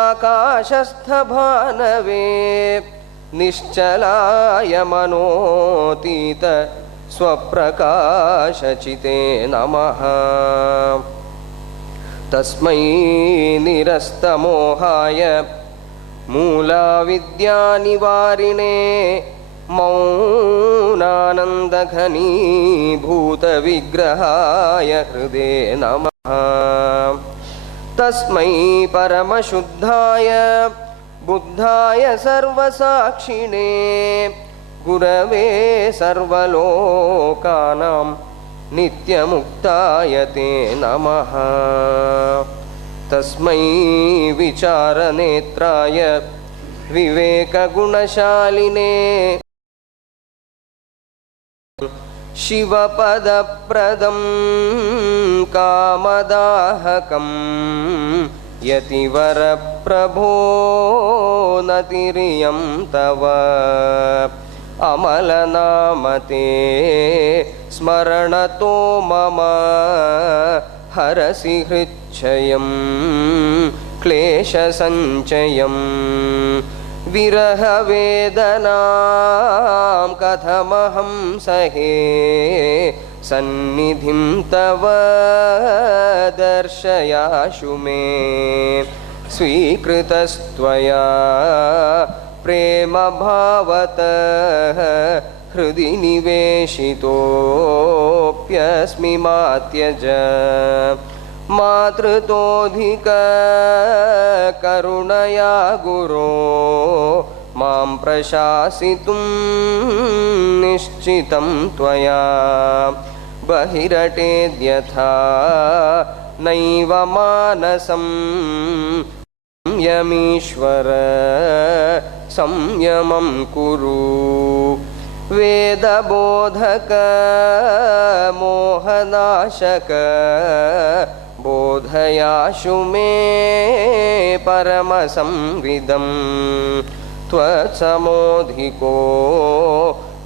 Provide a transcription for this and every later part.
आकाशस्थभानवे निश्चलाय मनोतीत स्वप्रकाशचिते नमः। तस्मै निरस्तमोहाय मूलाविद्यानिवारिणे मौनानन्दघनीभूतविग्रहाय हृदे नमः। तस्मै परमशुद्धाय बुद्धाय सर्वसाक्षिणे गुरवे सर्वलोकानां नित्यमुक्ताय ते नमः। तस्मै विचारनेत्राय विवेकगुणशालिने शिवपदप्रदं कामदाहकं यतिवरप्रभो नतिरियं तव अमलनामते स्मरणतो मम हरसि हृच्छयं क्लेशसञ्चयं विरहवेदनां कथमहं सहे सन्निधिं तव दर्शयाशु मे स्वीकृतस्त्वया प्रेमभावतः हृदि निवेशितोऽप्यस्मि मा त्यज मातृतोऽधिककरुणया गुरो मां प्रशासितुं निश्चितं त्वया बहिरटेद्यथा नैव मानसं संयमीश्वर संयमं कुरु वेदबोधक मोहनाशक बोधयाशु मे परमसंविदं त्वत्समोधिको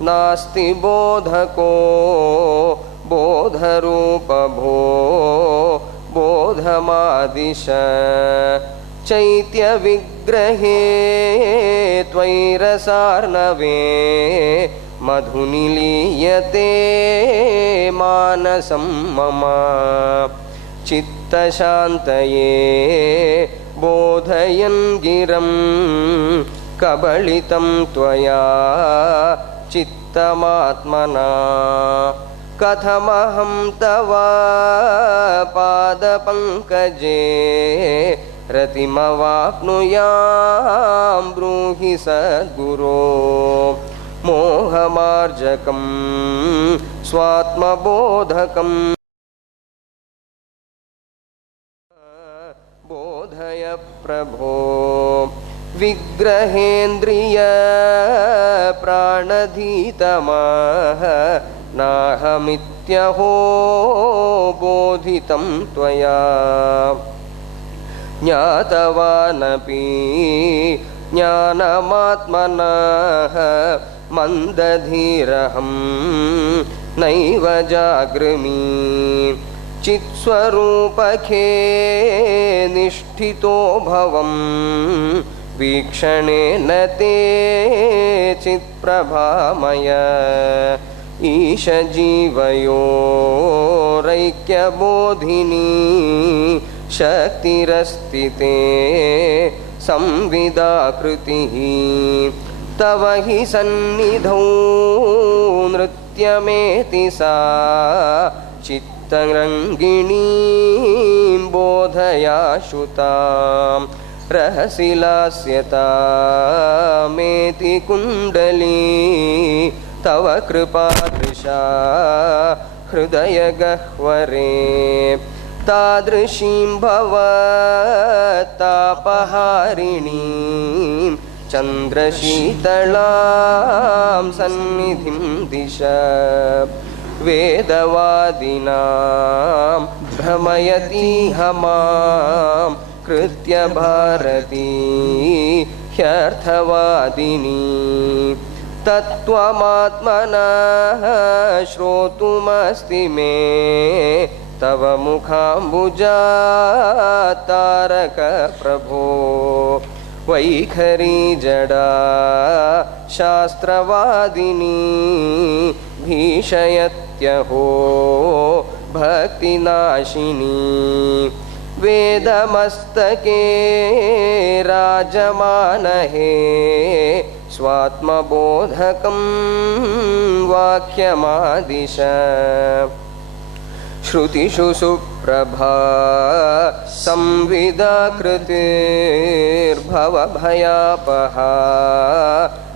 नास्ति बोधको बोधरूपभो बोधमादिश चैत्यविग्रहे त्वयिरसार्णवे मधुनिलीयते मानसं मम चित्तशान्तये बोधयन् गिरं कबलितं त्वया चित्तमात्मना कथमहं तव पादपङ्कजे रतिमवाप्नुयां ब्रूहि सद्गुरो मोहमार्जकं स्वात्मबोधकं बोधय प्रभो विग्रहेन्द्रिय प्राणधीतमः नाहमित्यहो बोधितं त्वया ज्ञातवानपि ज्ञानमात्मनः मन्दधीरहं नैव जागृमि चित्स्वरूपखे निष्ठितो भवं वीक्षणेन ते चित्प्रभामय ईशजीवयोरैक्यबोधिनी शक्तिरस्ति ते संविदाकृतिः तव हि सन्निधौ नृत्यमेति सा चित्तरङ्गिणीं बोधयाशु तां रहसि लास्यतामेति कुण्डली तव कृपादृशा हृदयगह्वरे तादृशीं भवतापहारिणीं चन्द्रशीतलां सन्निधिं दिश वेदवादिनां भ्रमयतीह मां कृत्य भारती ह्यर्थवादिनी तत्त्वमात्मनः श्रोतुमस्ति मे तव मुखाम्बुजातारक प्रभो वैखरी जडा शास्त्रवादिनी भीषयत्यहो भक्तिनाशिनी वेदमस्तके राजमानहे स्वात्मबोधकं वाक्यमादिश श्रुतिषु सुप्रभा संविदाकृतिर्भवभयापहा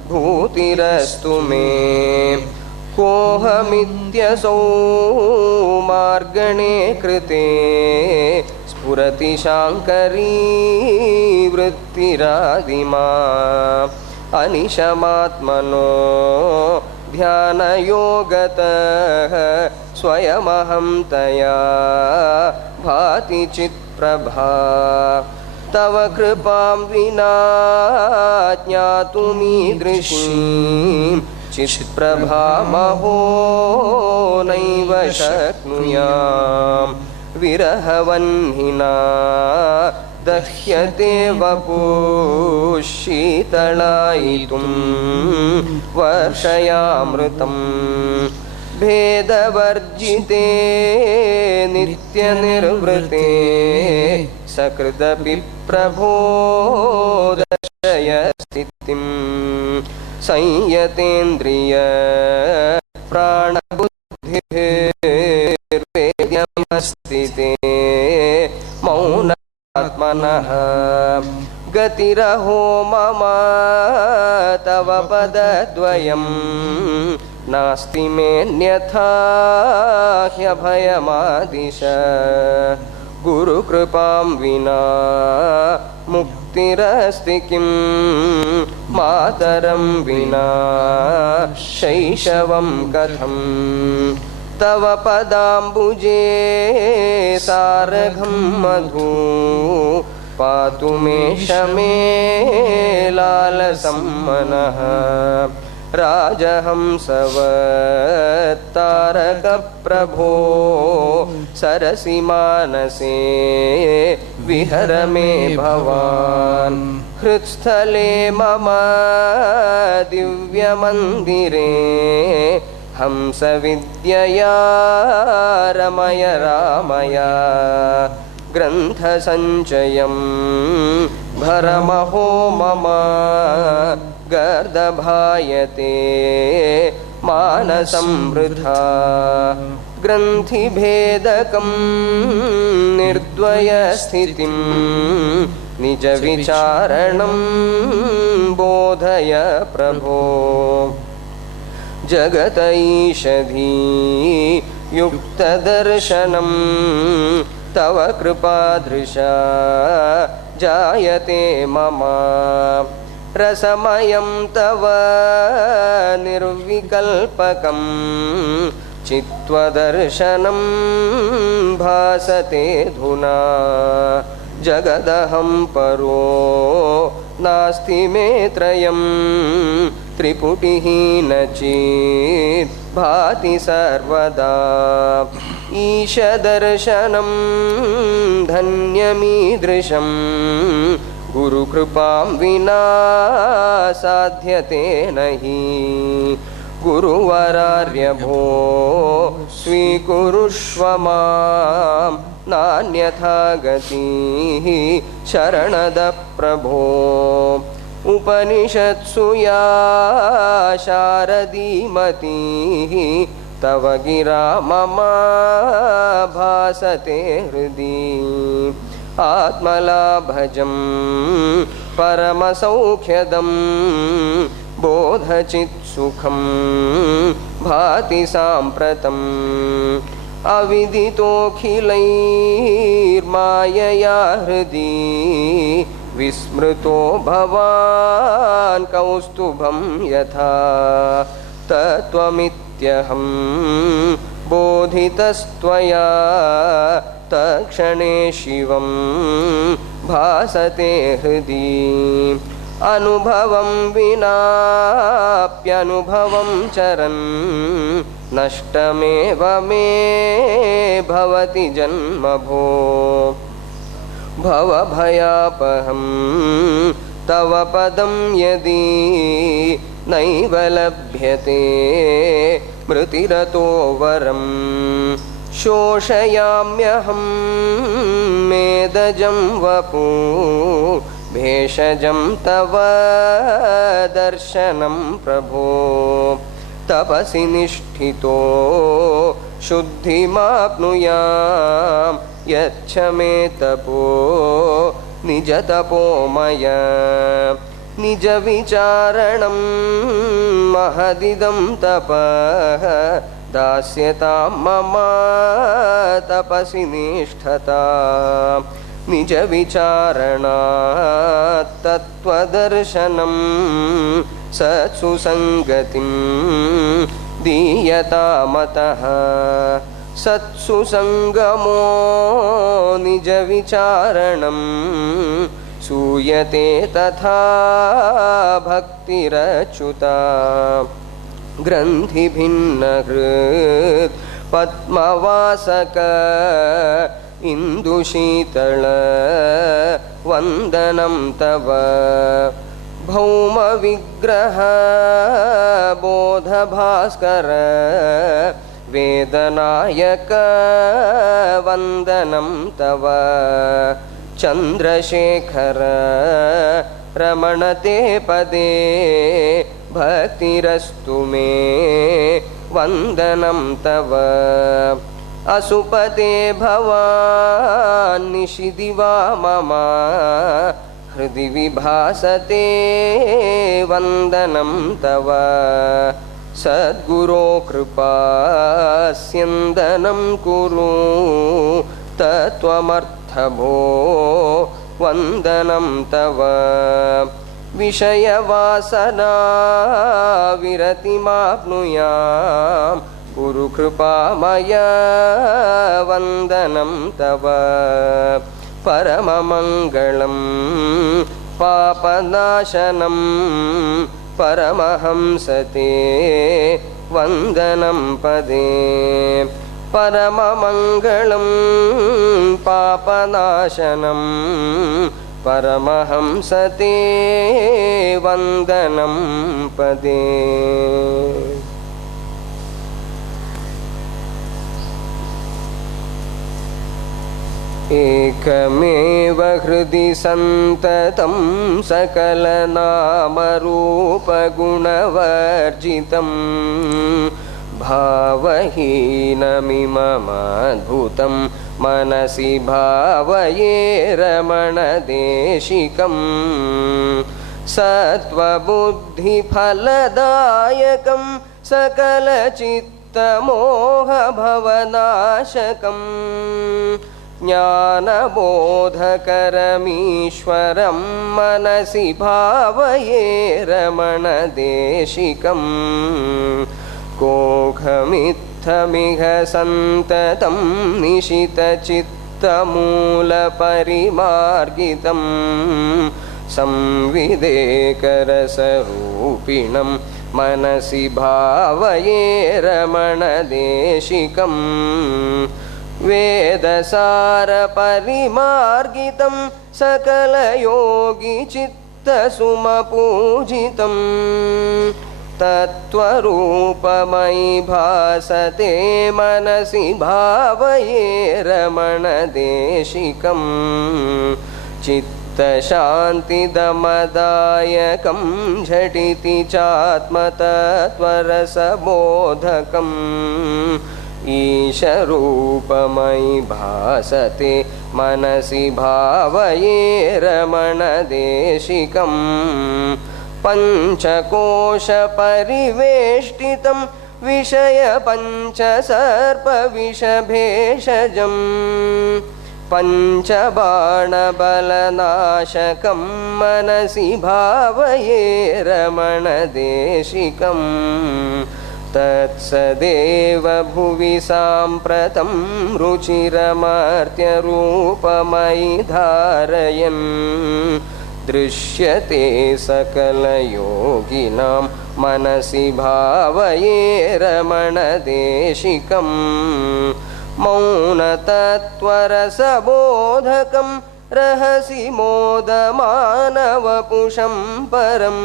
भूतिरस्तु मे कोऽहमित्यसौ मार्गणे कृते स्फुरति शाङ्करी वृत्तिरादिमा अनिशमात्मनो ध्यानयोगतः स्वयमहं तया भाति चित्प्रभा तव कृपां विना ज्ञातुमीदृशीं चित्प्रभामहो नैव शक्नुयाम् विरहवह्निना दह्यते वपुः शीतलायितुं वर्षयामृतम् भेदवर्जिते नित्यनिर्वृते सकृदपि प्रभो दर्शय स्थितिं संयतेन्द्रिय प्राणबुद्धिर्वेद्यमस्ति ते मौनात्मनः गतिरहो मम तव पदद्वयं नास्ति मेऽन्यथा ह्यभयमादिश गुरुकृपां विना मुक्तिरस्ति किं मातरं विना शैशवं कथं तव पदाम्बुजे सारघं मधु पातु मे शमे लालसं मनः राजहंसवत्तारक प्रभो सरसि मानसे विहर मे भवान् हृत्स्थले मम दिव्यमन्दिरे हंसविद्यया रमय रामय ग्रन्थसञ्चयं भरमहो मम गर्दभायते मानसं वृथा ग्रन्थिभेदकं निर्द्वयस्थितिं निजविचारणं बोधय प्रभो जगतैषधी युक्तदर्शनं तव कृपादृशा जायते मम रसमयं तव निर्विकल्पकं चित्त्वदर्शनं भासते धुना जगदहं परो नास्ति मे त्रयं त्रिपुटिः न चेत् भाति सर्वदा ईशदर्शनं धन्यमीदृशं गुरुकृपां विना साध्यते नहि गुरुवरार्य भो स्वीकुरुष्व मां नान्यथा गतिः शरणदः प्रभो उपनिषत्सु या शारदीमतिः तव गिरा मम भासते हृदि आत्मलाभजं परमसौख्यदं बोधचित्सुखं भाति साम्प्रतम् अविदितोऽखिलैर्मायया हृदि विस्मृतो भवान् कौस्तुभं यथा तत्त्वमित्यहं बोधितस्त्वया तत्क्षणे शिवं भासते हृदि अनुभवं विनाप्यनुभवं चरन् नष्टमेव मे भवति जन्म भो भवभयापहं तव पदं यदि नैव लभ्यते मृतिरतो वरं शोषयाम्यहं मेदजं वपु भेषजं तव दर्शनं प्रभो तपसि निष्ठितो शुद्धिमाप्नुयां यच्छ मे तपो निजतपोमय निजविचारणं महदिदं तपः दास्यतां मम तपसि निष्ठता निजविचारणात् तत्त्वदर्शनं सत्सु संगतिं दीयतामतः सत्सु संगमो निजविचारणं सूयते तथा भक्तिरच्युता ग्रन्थिभिन्नहृत् पद्मवासक इन्दुशीतल वन्दनं तव भौमविग्रह बोधभास्कर वेदनायक वन्दनं तव चन्द्रशेखर रमणते पदे भक्तिरस्तु मे वन्दनं तव असुपते भवान्निशिदिवा मम हृदि विभासते वन्दनं तव सद्गुरो कृपास्यन्दनं कुरु तत्त्वमर्थभो वन्दनं तव विषयवासना विरतिमाप्नुयां गुरुकृपामय वन्दनं तव परममङ्गलं पापनाशनं परमहंसते वन्दनं पदे परममङ्गलं पापनाशनं परमहंसते वन्दनं पदे एकमेव हृदि सन्ततं सकलनामरूपगुणवर्जितं भावहीनमिममद्भुतं मनसि भावये रमणदेशिकं सत्त्वबुद्धिफलदायकं सकलचित्तमोहभवनाशकं ज्ञानबोधकरमीश्वरं मनसि भावये रमणदेशिकं कोऽघमित्थमिह सन्ततं निशितचित्तमूलपरिमार्गितं संविदेकरसरूपिणं मनसि भावये रमणदेशिकं वेदसारपरिमार्गितं सकलयोगिचित्तसुमपूजितं तत्त्वरूपमयि भासते मनसि भावये रमणदेशिकं चित्तशान्तिदमदायकं झटिति चात्मतत्त्वरसबोधकम् ईशरूपमयि भासते मनसि भावये रमणदेशिकं पञ्चकोशपरिवेष्टितं विषयपञ्चसर्पविषभेषजं पञ्चबाणबलनाशकं मनसि भावये रमणदेशिकं तत्सदेव भुवि साम्प्रतं रुचिरमर्त्यरूपमयि धारयन् दृश्यते सकलयोगिनां मनसि भावये रमणदेशिकम् मौनतत्त्वरसबोधकं रहसि मोदमानवपुषं परम्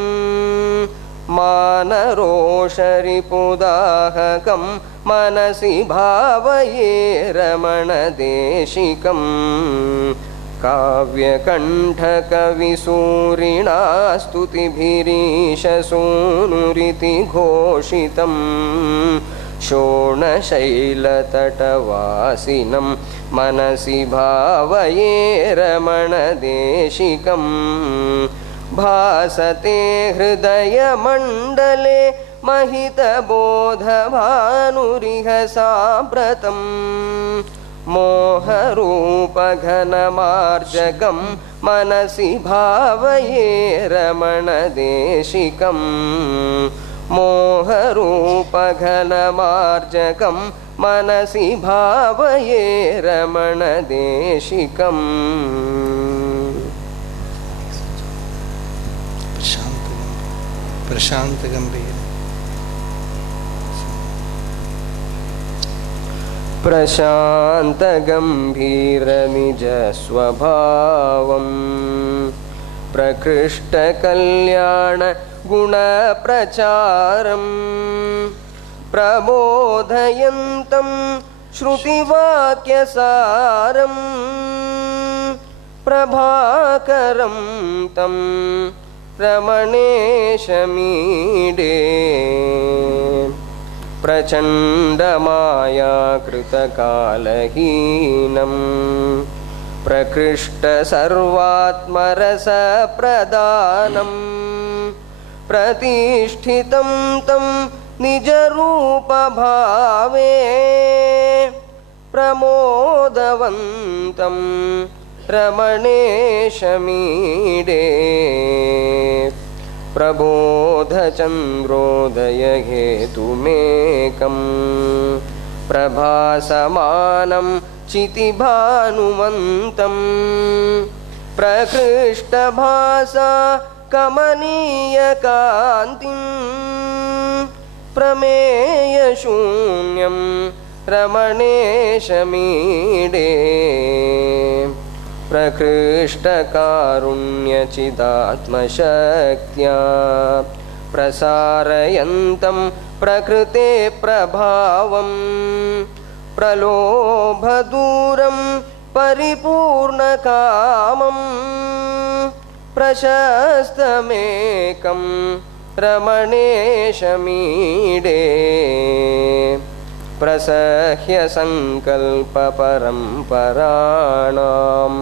मानरोषरिपुदाहकं मनसि भावये रमणदेशिकम् काव्यकण्ठकविसूरिणा स्तुतिभिरीशसूनुरिति घोषितम् शोणशैलतटवासिनं मनसि भावये रमणदेशिकम् भासते हृदयमण्डले महितबोधभानुरिह साम्प्रतम् मोहरूपघनमार्जकं मनसि भावये रमणदेशिकम् मोहरूपघनमार्जकं मनसि भावये रमणदेशिकम् प्रशांत गंभीर प्रशांत गंभीर निज स्वभावं प्रकृष्ट कल्याण गुण प्रचारं प्रबोधयन्तं श्रुतिवाक्यसारं प्रभाकरं तं रमणेशमीडे प्रचण्डमायाकृतकालहीनं प्रकृष्ट सर्वात्मरसप्रदानं प्रतिष्ठितं तं निजरूपभावे प्रमोदवन्तं रमणेशमीडे प्रबोधचन्द्रोदयहेतुमेकं प्रभासमानं चितिभानुमन्तं प्रकृष्टभासा कमनीयकान्तिं प्रमेयशून्यं रमणेशमीडे प्रकृष्टकारुण्यचिदात्मशक्त्या प्रसारयन्तं प्रकृते प्रभावं प्रलोभदूरं परिपूर्णकामं प्रशस्तमेकं रमणेशमीडे प्रसह्य संकल्पपरम्पराणां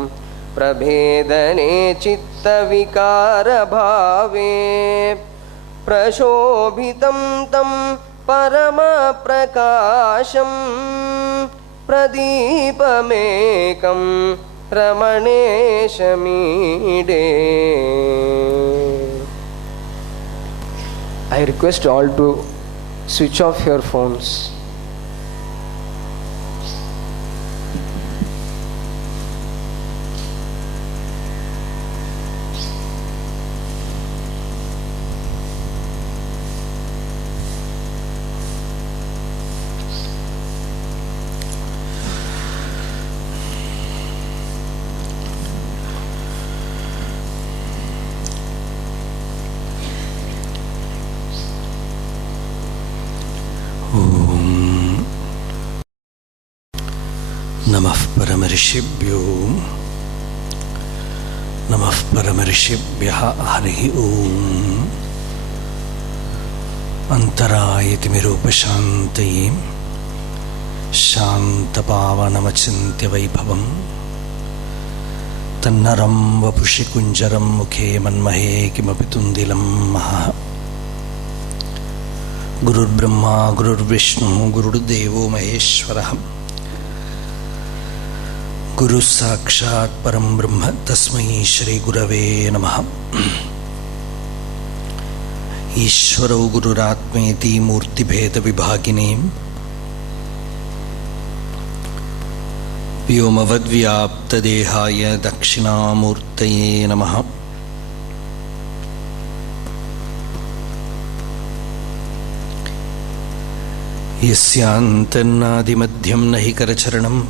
प्रभेदने चित्तविकारभावे प्रशोभितं तं परमप्रकाशं प्रदीपमेकं रमणेशमीडे. I request all to switch off your phones. नमः परमऋषिभ्यो नमः परमऋषिभ्यः हरिः ओम्. अन्तरायतिमिरोपशान्तये शान्तपावनमचिन्त्यवैभवम् तन्नरं वपुषि कुञ्जरं मुखे मन्महे किमपि तुन्दिलं महः. गुरुर्ब्रह्मा गुरुर्विष्णुः गुरुर्देवो महेश्वरः गुरु साक्षात् परम ब्रह्म तस्मै श्री गुरवे नमः. ईश्वरो गुरुरात्मेति मूर्तिभेद विभागिने व्योमवद्व्याप्तदेहाय दक्षिणामूर्तये नमः. యస్యాంతన్నాదిమధ్యం నహి కరచరణం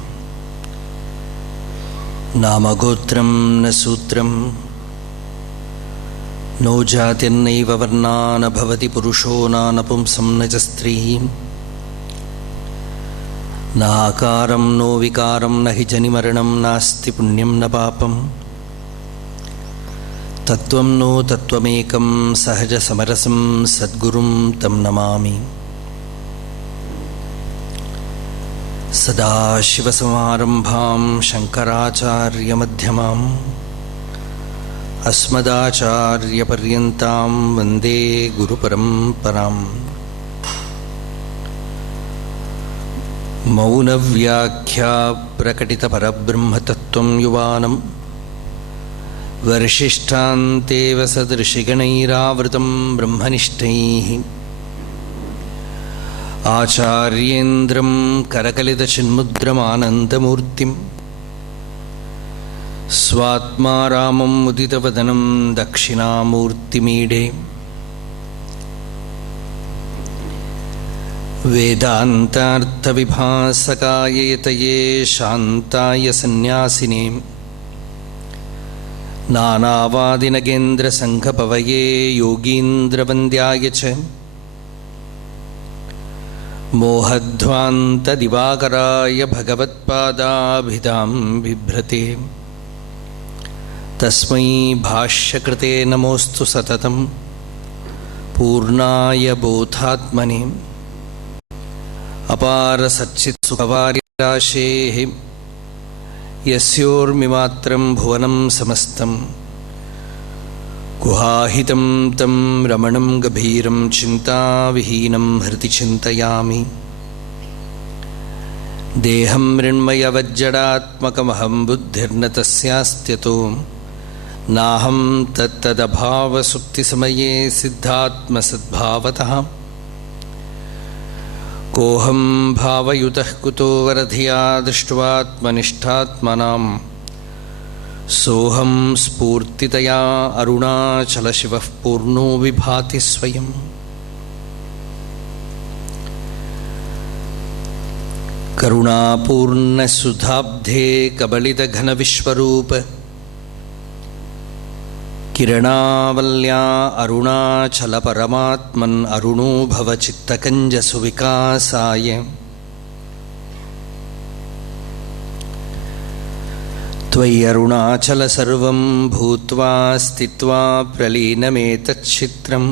నామగోత్రం న సూత్రం నో జాతిర్నైవ వర్ణా న భవతి పురుషో నపుంసం న చ స్త్రీ నాకారం నో వికారం నహి జనిమరణం నాస్తి పుణ్యం న పాపం తత్వం నో తత్వమేకం సహజ సమరసం సద్గురుం తం నమామి. సదాశివసమారంభాం శంకరాచార్యమధ్యమాం అస్మదాచార్యపర్యంతాం వందే గురుపరంపరాం. మౌనవ్యాఖ్యా ప్రకటితపరబ్రహ్మతత్వం యువానం వర్షిష్టాంతేవ సదృశిగణైరావృతం బ్రహ్మనిష్టైః ఆచార్యేంద్రం కరకలితచిన్ముద్రమానందమూర్తిం స్వాత్మారామం ముదితవదనం దక్షిణామూర్తిమీడే. వేదాంతార్థవిభాసకాయ యతయే శాంతాయ సన్యాసినే నానావాదినగేంద్రసంఘపవయే యోగీంద్రవంద్యాయ చ మోహధ్వాంతదివాకరాయ భగవత్పాదాభిధాం బిభ్రతే. తస్మై భాష్యకృతే నమోస్తు సతతం పూర్ణాయ బోధాత్మనే. అపార సచ్చిత్సుఖవారిరాశేః యస్యోర్మిమాత్రం భువనం సమస్తం గుహాహితం తం రమణం గభీరం చింతావిహీనం హృది చింతయామి. దేహం మృణ్మయవజ్జడాత్మకమహం బుద్ధిర్న తస్యాస్త్యతో నాహం తత్తదభావసుప్తిసమయే సిద్ధాత్మసద్భావతః. కోహం భావయుతః కుతో వరధియా దృష్ట్వాత్మనిష్టాత్మనాం సోహం స్ఫూర్తితయా అరుణాచలశివః పూర్ణో విభాతి స్వయం. కరుణాపూర్ణసుధాబ్ధే కబళితఘనవిశ్వరూప కిరణావల్యా అరుణాచలపరమాత్మన్ అరుణో భవ చిత్తకంజసువికాసాయ. త్వయ్యరుణాచల సర్వం భూత్వా స్థిత్వా ప్రలీనమేతచ్చిత్రం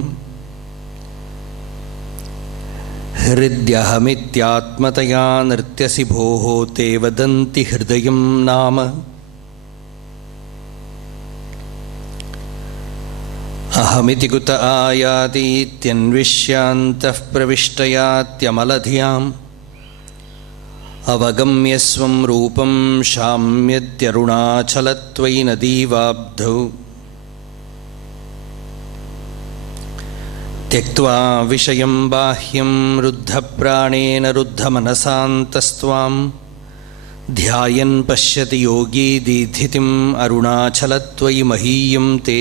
హృద్యహమిత్యాత్మతయా నృత్యసి భోః తే వదంతి హృదయం నామ. అహమితి కుత ఆయాతీత్యన్విష్యాంతః ప్రవిష్టయాత్యమలధియాం అవగమ్య స్వం రూపం శామ్యత్యరుణాచలత్వయి నదీవాబ్ధౌ. త్యక్త్వా విషయం బాహ్యం రుద్ధప్రాణేన రుద్ధమనసాంతస్త్వాం ధ్యాయన్ పశ్యతి యోగీ దీధితిం అరుణాచలత్వయి మహీయం తే.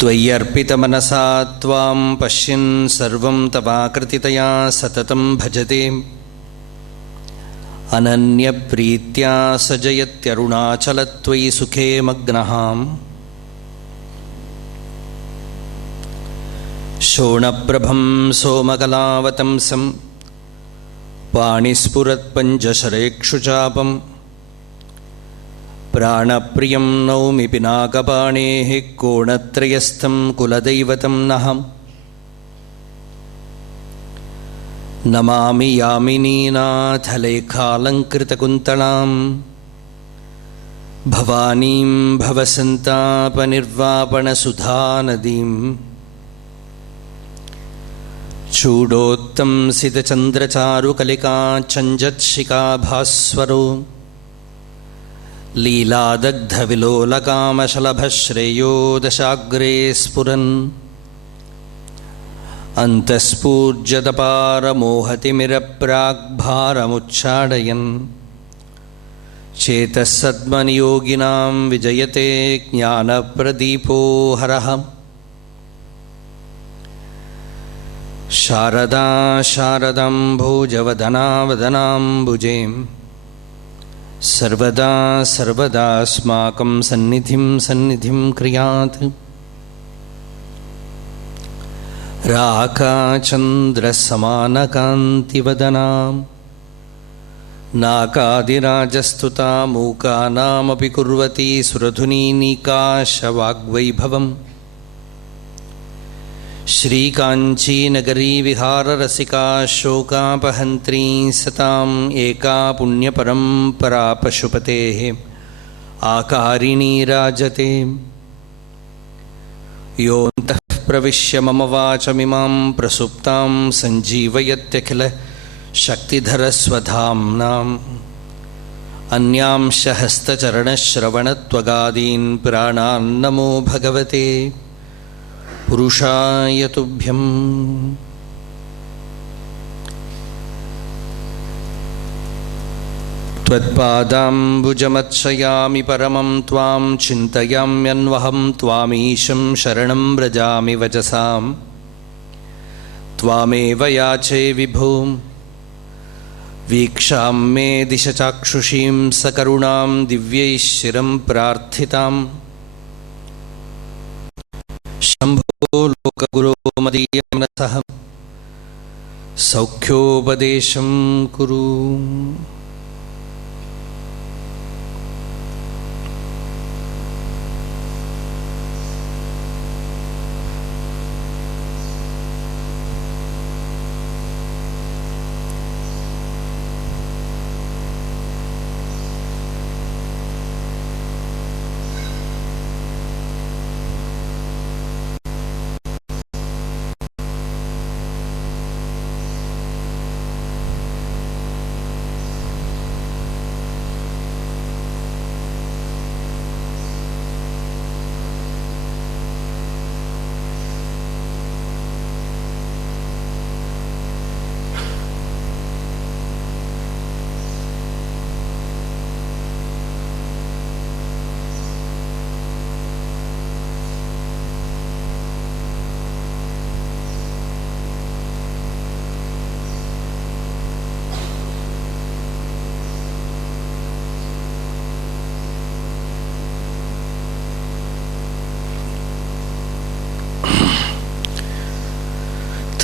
త్వయ్యర్పితమనసా త్వాం పశ్యన్ సర్వం తవాకృతితయా సతతం భజతే. అనన్యప్రీత్యా సజయత్యరుణాచలత్వయి సుఖే మగ్నః. శోణప్రభం సోమకలావతంసం పాణిస్ఫురత్పంచశరేక్షుచాపం ప్రాణప్రియం నౌమి పినాకపాణేః కోణత్రయస్థం కులదైవతం నః. నమామి యామినీనాథలేఖాలంకృతకుంతళాం భవానీం భవసంతాపనిర్వాపణసుధానదీం. చూడోత్తంసితచంద్రచారుకలికాచంజత్శిఖాభాస్వరో లీలాదగ్ధవిలోలకామశలభశ్రేయో దశాగ్రే స్ఫురన్. అంతఃస్ఫూర్జతపారమోహతిమిరప్రాగ్భారముచ్చాడయన్ చేతసద్మనియోగినాం విజయతే జ్ఞానప్రదీపో హరః. शारदा शारदाम्भोजवदनावदनाम्बुजें सर्वदा सर्वदास्माकं सन्निधिं सन्निधिं क्रियात्। राकाचन्द्रसमानकान्तिवदनां नाकादिराजस्तुता मूकानामपि कुर्वती सुरधुनीनीकाशवाग्वैभवम्। श्रीकाञ्चीनगरी विहाररसिका शोकापहन्त्री सताम् एका पुण्यपरम्परा पशुपतेः आकारिणी राजते। योऽन्तः प्रविश्य मम वाचमिमां प्रसुप्तां सञ्जीवयत्यखिल शक्तिधरस्वधाम्नाम् अन्यांश हस्तचरणश्रवणत्वगादीन् प्राणान् नमो भगवते पुरुषाय तुभ्यम्। त्वत्पादाम्बुजमत्सयामि परमं त्वां चिन्तयाम्यन्वहं त्वामीशं शरणं व्रजामि वचसां। त्वामेव याचे विभो वीक्षां मे दिश चाक्षुषीं सकरुणां दिव्यैः शिरं प्रार्थितां। शम्भो लोकगुरो मदीयमनसः सौख्योपदेशं कुरु।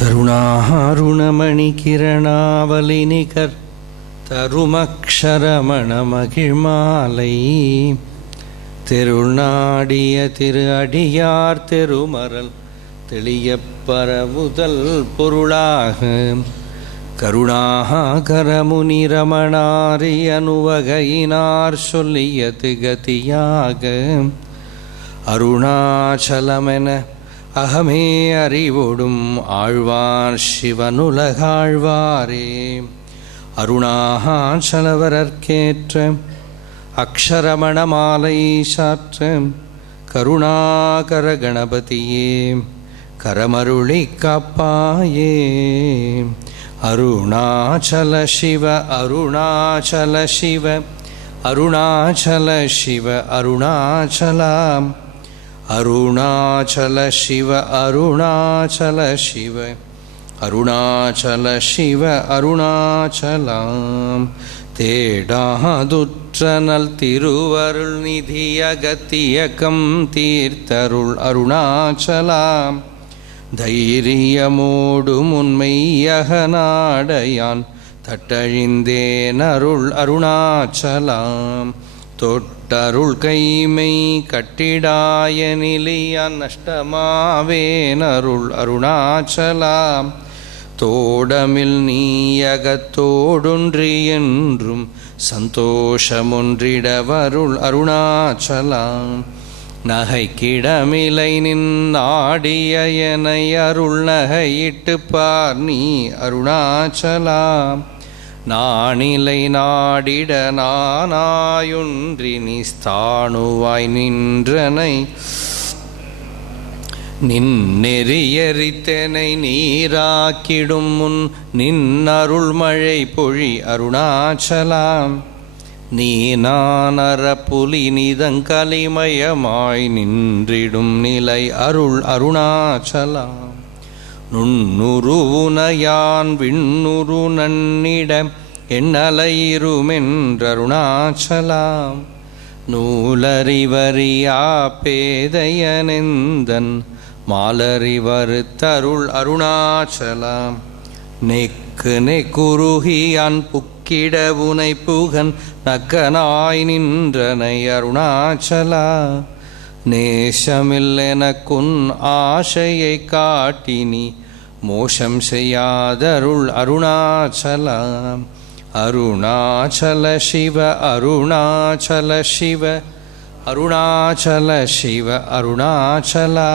தருணாருணமணிகிரணாவலினிகர் தருமக்ஷரமணமகிழ்மாலை தெருநாடிய திரு அடியார் தெருமரல் தெளியப் பரவுதல் பொருளாக கருணாகரமுனி ரமணாரி அனுவகையினார் சொல்லியது கதியாக அருணாச்சலமென அகமே அறிவோடும் ஆழ்வார் சிவனுலகாழ்வாரே. அருணாச்சலவரற்கேற்ற அக்ஷரமணமாலை சாற்ற கருணாகர கணபதியே கரமருளி காப்பாயே. அருணாச்சல சிவ அருணாச்சல சிவ அருணாச்சல சிவ அருணாச்சலாம் அருணாச்சல சிவ அருணாச்சல சிவ அருணாச்சல சிவ அருணாச்சலாம். தேடாதுற்றனல் திருவருள் நிதியகத்தியக்கம் தீர்த்தருள் அருணாச்சலாம். தைரியமோடும் உண்மையகநாடையான் தட்டழிந்தேன் அருள் அருணாச்சலாம். தொட்டருள் கைமை கட்டிடாய நிலையான் நஷ்டமாவேன் அருள் அருணாச்சலாம். தோடமில் நீயகத்தோடொன்றி என்றும் சந்தோஷமொன்றிடவருள் அருணாச்சலாம். நகைக்கிடமிலை நின்னாடிய எனை அருள் நகையிட்டு பார் நீ அருணாச்சலாம். நானிலை நாடிட நானாயொன்றி நீ ஸ்தாணுவாய் நின்றனை நின்னெறியறித்தனை நீராக்கிடும் முன் நின்னருள் மழை பொழி அருணாச்சலாம். நீ நானர புலி நிதங்கலிமயமாய் நின்றிடும் நிலை அருள் அருணாச்சலாம். நுண்ணுருவுனையான் விண்ணுரு நன்னிடம் எண்ணலையிருமென்றருணாச்சலாம் நூலறிவறியா பேதையனெந்தன் மாலறிவரு தருள் அருணாச்சலாம் நெக்கு நெக்குருகியான் புக்கிடவுனை புகன் நக்கனாய் நின்றனை அருணாச்சலா நேசமில்லெனக்குன் ஆசையை காட்டினி மோஷம் செய்யாதருள் அருணாச்சலா அருணாச்சல சிவ அருணாச்சல சிவ அருணாச்சல சிவ அருணாச்சலா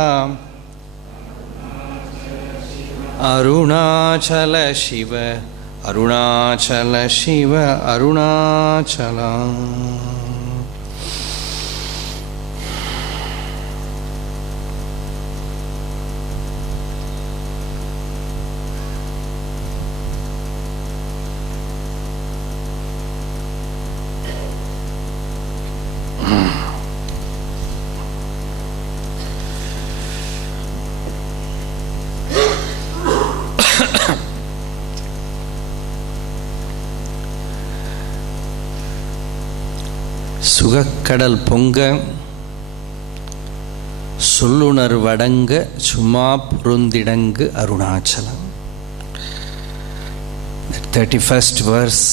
அருணாச்சல சிவ அருணாச்சல சிவ அருணாச்சலா. சுகக்கடல் பொங்க சொல்லுணர்வடங்க சும்மா பொருந்திடங்கு Arunachalam. That 31st verse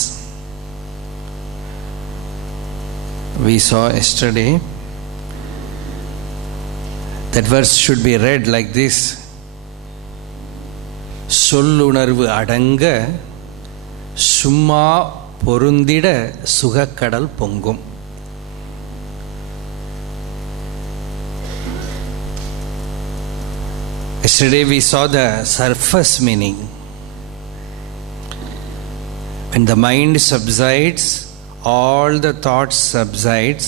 we saw yesterday, that verse should be read like this: சொல்லுணர்வு அடங்க சும்மா பொருந்திட சுகக்கடல் பொங்கும். Yesterday we saw the surface meaning. When the mind subsides, all the thoughts subsides.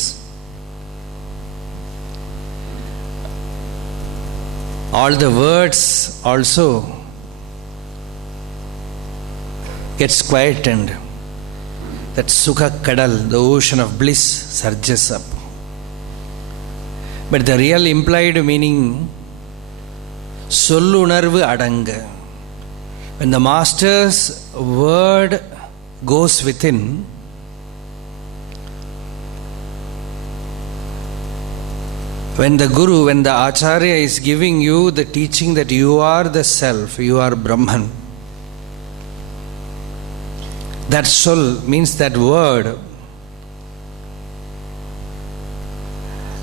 All the words also gets quietened. That Sukha Kadal, the ocean of bliss, surges up. But the real implied meaning, Sollunarvu Adanga. When the Master's word goes within, when the Guru, when the Acharya is giving you the teaching that you are the Self, you are Brahman, that soul means that word,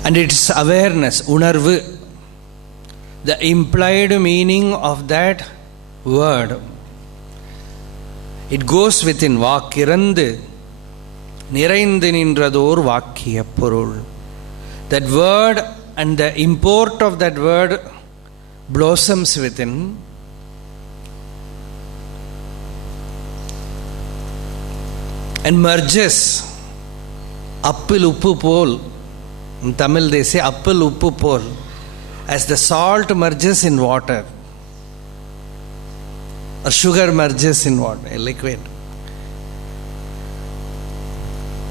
and its awareness, Unarvu, the implied meaning of that word, it goes within. Vakirandu niraindu nindrador vakiya porul. That word and the import of that word blossoms within. And merges. Appil uppu pol. In Tamil they say appil uppu pol. As the salt merges in water, or sugar merges in water, a liquid.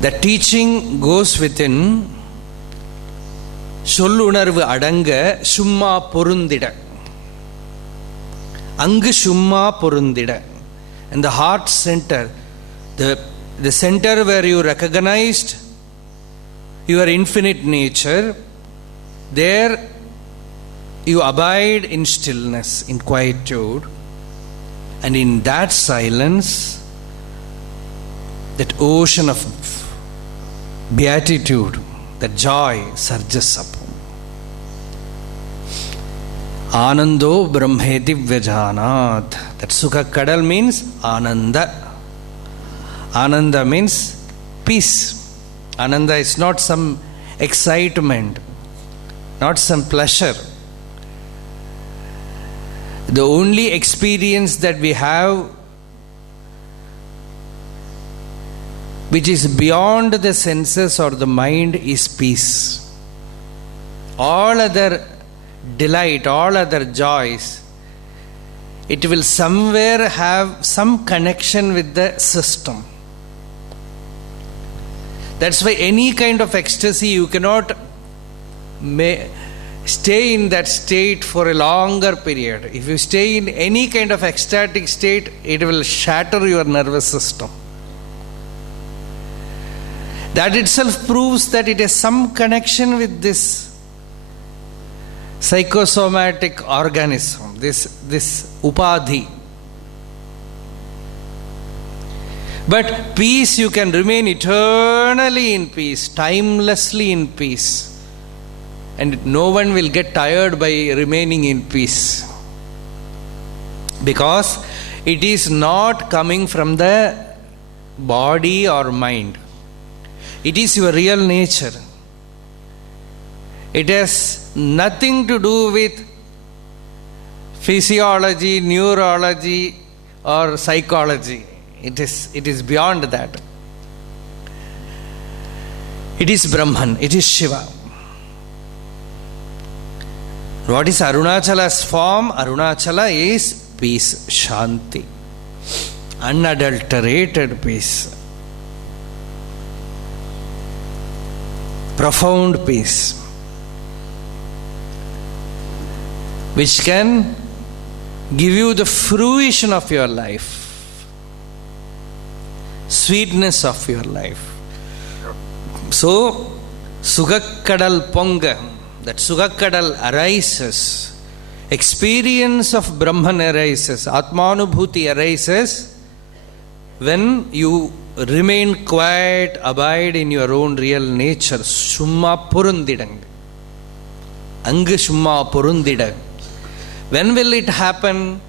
The teaching goes within. Sollunarvu adanga summa porundida. Angu summa porundida. And the heart center, the center where you recognized your infinite nature, there you abide in stillness, in quietude, and in that silence, that ocean of beatitude, that joy surges up. Anando Brahmeti Vyajanat. That Sukha Kadal means Ananda. Ananda means peace. Ananda is not some excitement, not some pleasure. The only experience that we have which is beyond the senses or the mind is peace. All other delight, all other joys, it will somewhere have some connection with the system. That's why any kind of ecstasy you cannot stay in that state for a longer period. If you stay in any kind of ecstatic state, it will shatter your nervous system. That itself proves that it has some connection with this psychosomatic organism, this upadhi. But peace, you can remain eternally in peace, timelessly in peace. And no one will get tired by remaining in peace. Because it is not coming from the body or mind. It is your real nature. It has nothing to do with physiology, neurology, or psychology. It is beyond that. It is Brahman, it is Shiva. What is Arunachala's form? Arunachala is peace, Shanti. Unadulterated peace. Profound peace. Which can give you the fruition of your life. Sweetness of your life. So, Sugakkadal Ponga, that Sugakkadal arises, experience of Brahman arises, Atmanubhuti arises when you remain quiet, abide in your own real nature. Summa Purundidang. Anga Summa Purundidang. When will it happen?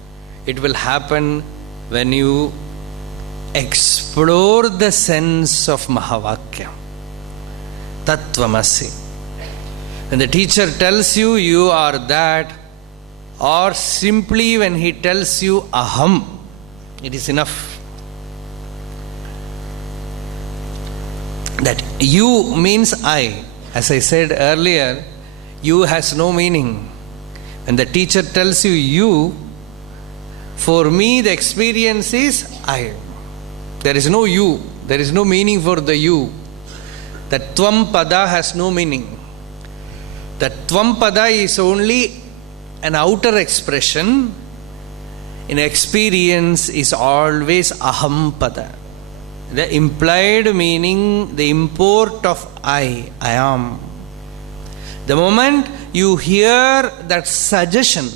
It will happen when you explore the sense of Mahavakya. Tattvamasi. When the teacher tells you, you are that, or simply when he tells you aham, it is enough. That you means I. As I said earlier, you has no meaning. When the teacher tells you you, for me the experience is I. There is no you. There is no meaning for the you. The tvam pada has no meaning. The tvam pada is only an outer expression. In experience is always aham pada. The implied meaning, the import of I am. The moment you hear that suggestion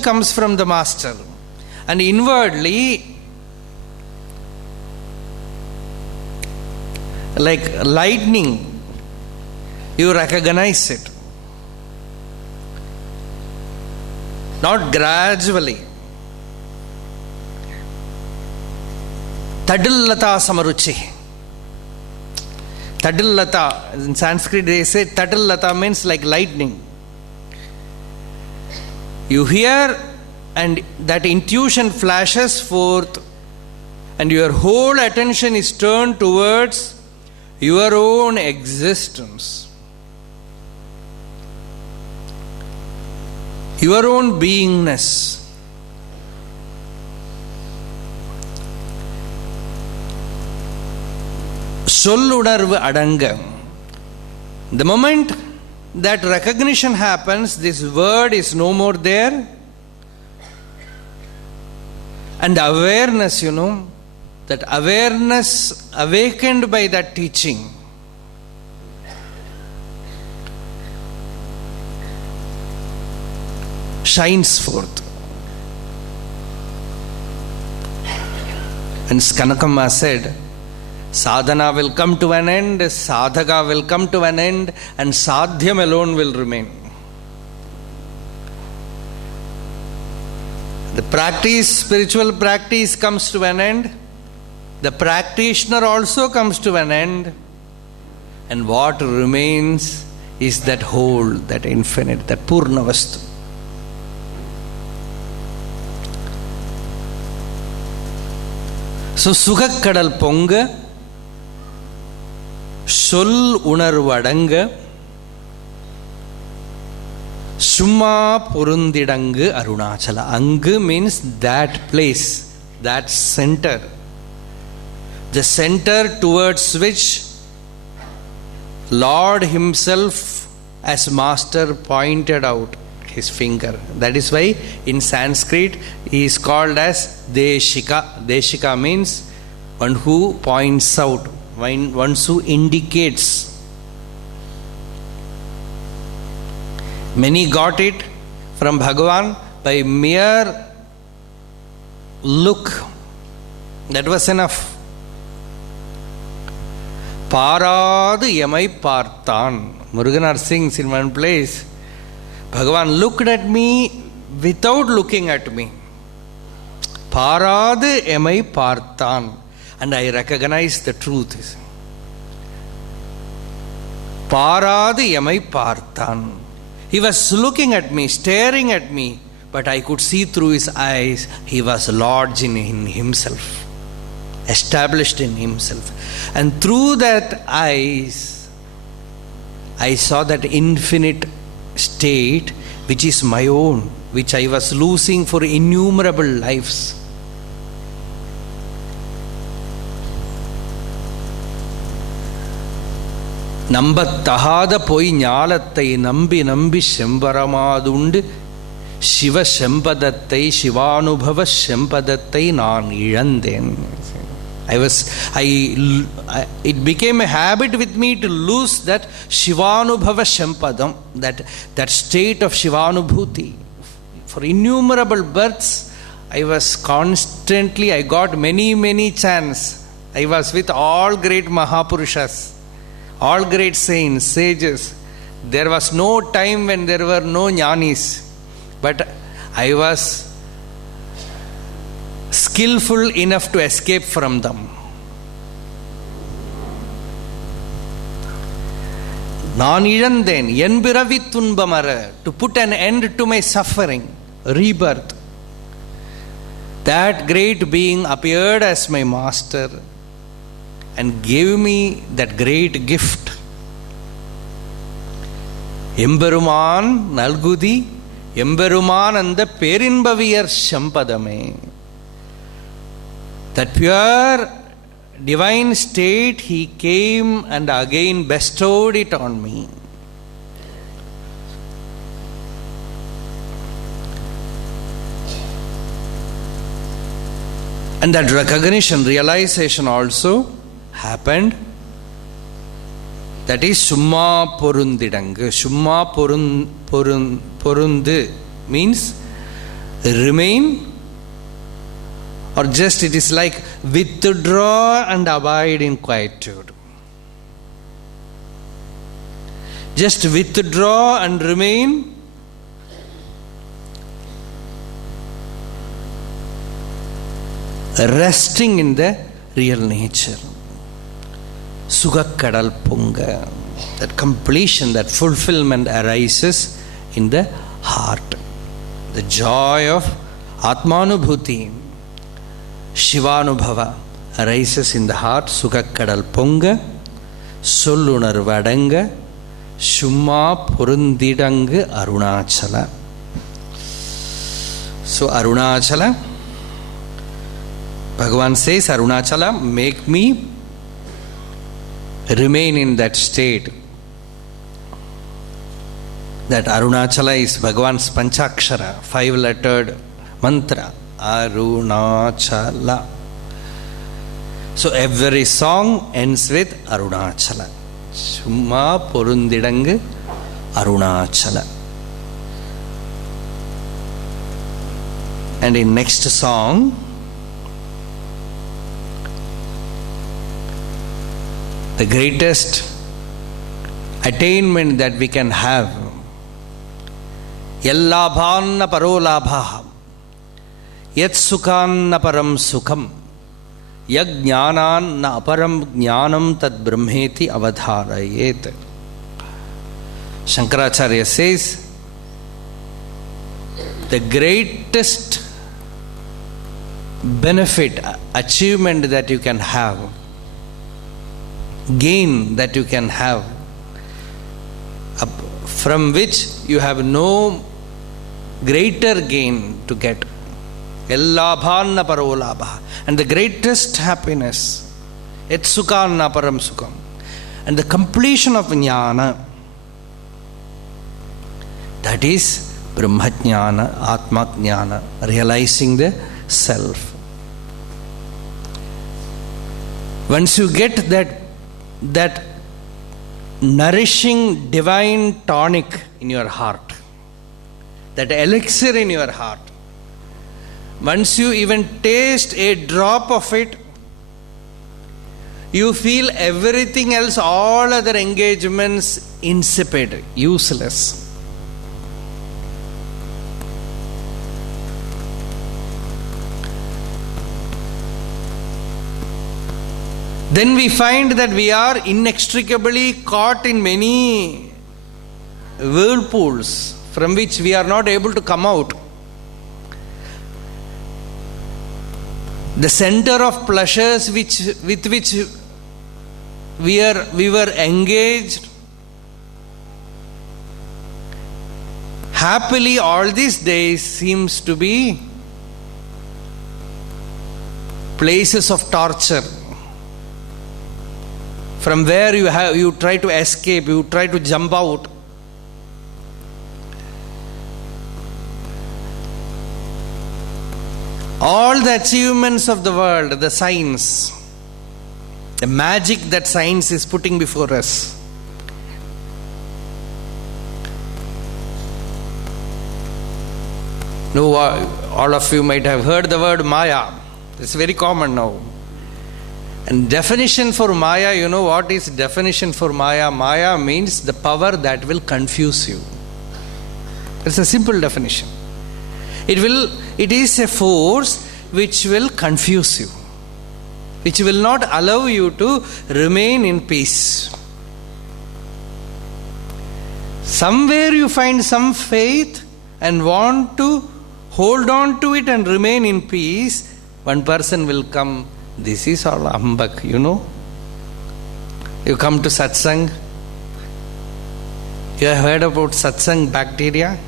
comes from the master, and inwardly, like lightning, you recognize it. Not gradually. Tadillata samaruchi. Tadillata, in Sanskrit they say Tadillata means like lightning. You hear and that intuition flashes forth and your whole attention is turned towards your own existence. Your own beingness. Sollunarvu adanga. The moment that recognition happens, this word is no more there. And awareness, that awareness awakened by that teaching shines forth. And Kanakama said, sadhana will come to an end, sadhaka will come to an end, and sadhyam alone will remain. The practice, spiritual practice comes to an end. The practitioner also comes to an end. And what remains is that whole, that infinite, that Purna Vastu. So, Sugakkadal Ponga, Sol Unarvadanga, Summa Purundidanga Arunachala. Anga means that place, that center. The center towards which Lord himself as master pointed out his finger. That is why in Sanskrit he is called as Deshika. Deshika means one who points out, one who indicates. Many got it from Bhagavan by mere look. That was enough. Parad yamai parthan. Muruganar sings in one place, Bhagavan looked at me without looking at me. Parad yamai parthan. And I recognize the truth. Parad yamai parthan. He was looking at me, staring at me, but I could see through his eyes he was lodged in himself, established in himself. And through that eyes, I saw that infinite state which is my own, which I was losing for innumerable lives. நம்பத்தகாத பொய் ஞாலத்தை நம்பி நம்பி செம்பரமாதுண்டு சிவ செம்பதத்தை சிவானுபவ செம்பதத்தை நான் இழந்தேன். It became a habit with me to lose that Shivanubhava Shampadam, that state of Shivanubhuti. For innumerable births, I got many chance. I was with all great Mahapurushas, all great saints, sages. There was no time when there were no jnanis, but I was skillful enough to escape from them. நான் இழந்தேன் என் பிறவி துன்பமற, to put an end to my suffering, rebirth. That great being appeared as my master and gave me that great gift. எம்பெருமான் நல்குதி எம்பெருமான் அந்த பேரின்பவியர் சம்பதமே. That pure divine state he came and again bestowed it on me. And that recognition, realization also happened. That is summa porundidangu. Summa porundu means remain, or just it is like withdraw and abide in quietude. Just withdraw and remain, resting in the real nature. Sugakkadal punga. That completion, that fulfillment arises in the heart. The joy of Atmanubhuti, Shivanubhava arises in the heart. Sugakkadal punga, sollunar vadanga, summa porundidangu Arunachala. So Arunachala, Bhagavan says, Arunachala, make me remain in that state. That Arunachala is Bhagavan's Panchakshara, 5-lettered mantra. Arunachala. So every song ends with Arunachala. Summa porundidangu Arunachala. And in next song, the greatest attainment that we can have, yallabhanna parolabha, yat sukhanna param sukham, yag jnananna aparam jnanam tad brahmeti avadharayet. Shankaracharya says, the greatest benefit, achievement that you can have, gain that you can have, from which you have no greater gain to get. Yallabhanna parolabha. And the greatest happiness, et sukhanna param sukham. and the completion of jnana. That is Brahma jnana, Atma jnana, realizing the self. Once you get that nourishing divine tonic in your heart, that elixir in your heart, once you even taste a drop of it, you feel everything else, all other engagements, insipid, useless. Then we find that we are inextricably caught in many whirlpools from which we are not able to come out. The center of pleasures with which we were engaged happily all these days seems to be places of torture, from where you try to escape, you try to jump out. All the achievements of the world, the science, the magic that science is putting before us, no, all of you might have heard the word Maya. It's very common now. And definition for Maya, you know what is definition for Maya? Maya means the power that will confuse you. It's a simple definition. It is a force which will confuse you, which will not allow you to remain in peace. Somewhere you find some faith and want to hold on to it and remain in peace, one person will come. This is all humbug, you know. You come to satsang. You have heard about satsang bacteria?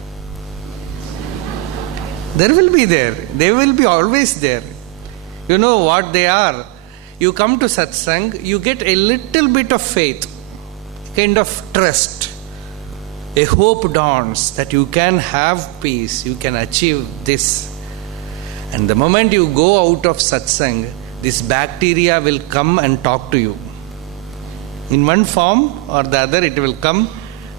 There will be there. They will be always there. You know what they are? You come to satsang, you get a little bit of faith, kind of trust. A hope dawns that you can have peace, you can achieve this. And the moment you go out of satsang, this bacteria will come and talk to you. In one form or the other, it will come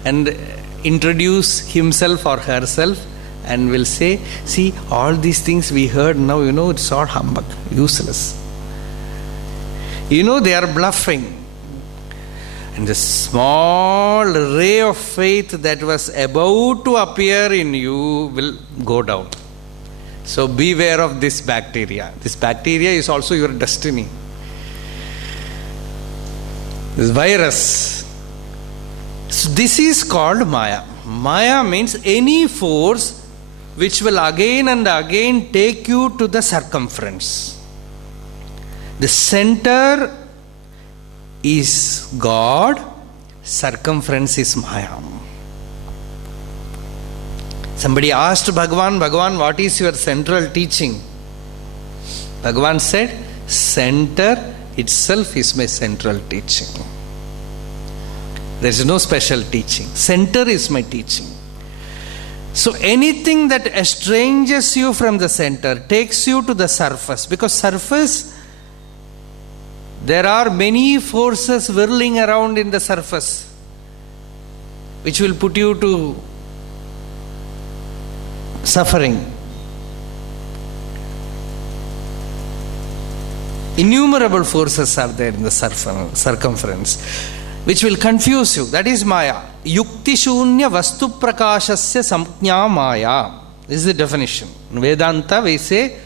and introduce himself or herself and will say, see, all these things we heard now, you know, it's all humbug, useless. You know, they are bluffing. And the small ray of faith that was about to appear in you will go down. So beware of this bacteria. This bacteria is also your destiny. This virus. So this is called Maya. Maya means any force which will again and again take you to the circumference. The center is God, circumference is Maya. Somebody asked Bhagavan, what is your central teaching? Bhagavan said, center itself is my central teaching. There is no special teaching. Center is my teaching. So anything that estranges you from the center takes you to the surface. Because surface, there are many forces whirling around in the surface, which will put you to suffering. Innumerable forces are there in the circumference, which will confuse you. That is Maya. Yukti shunya vastu prakashasya samjna Maya. This is the definition. In Vedanta we say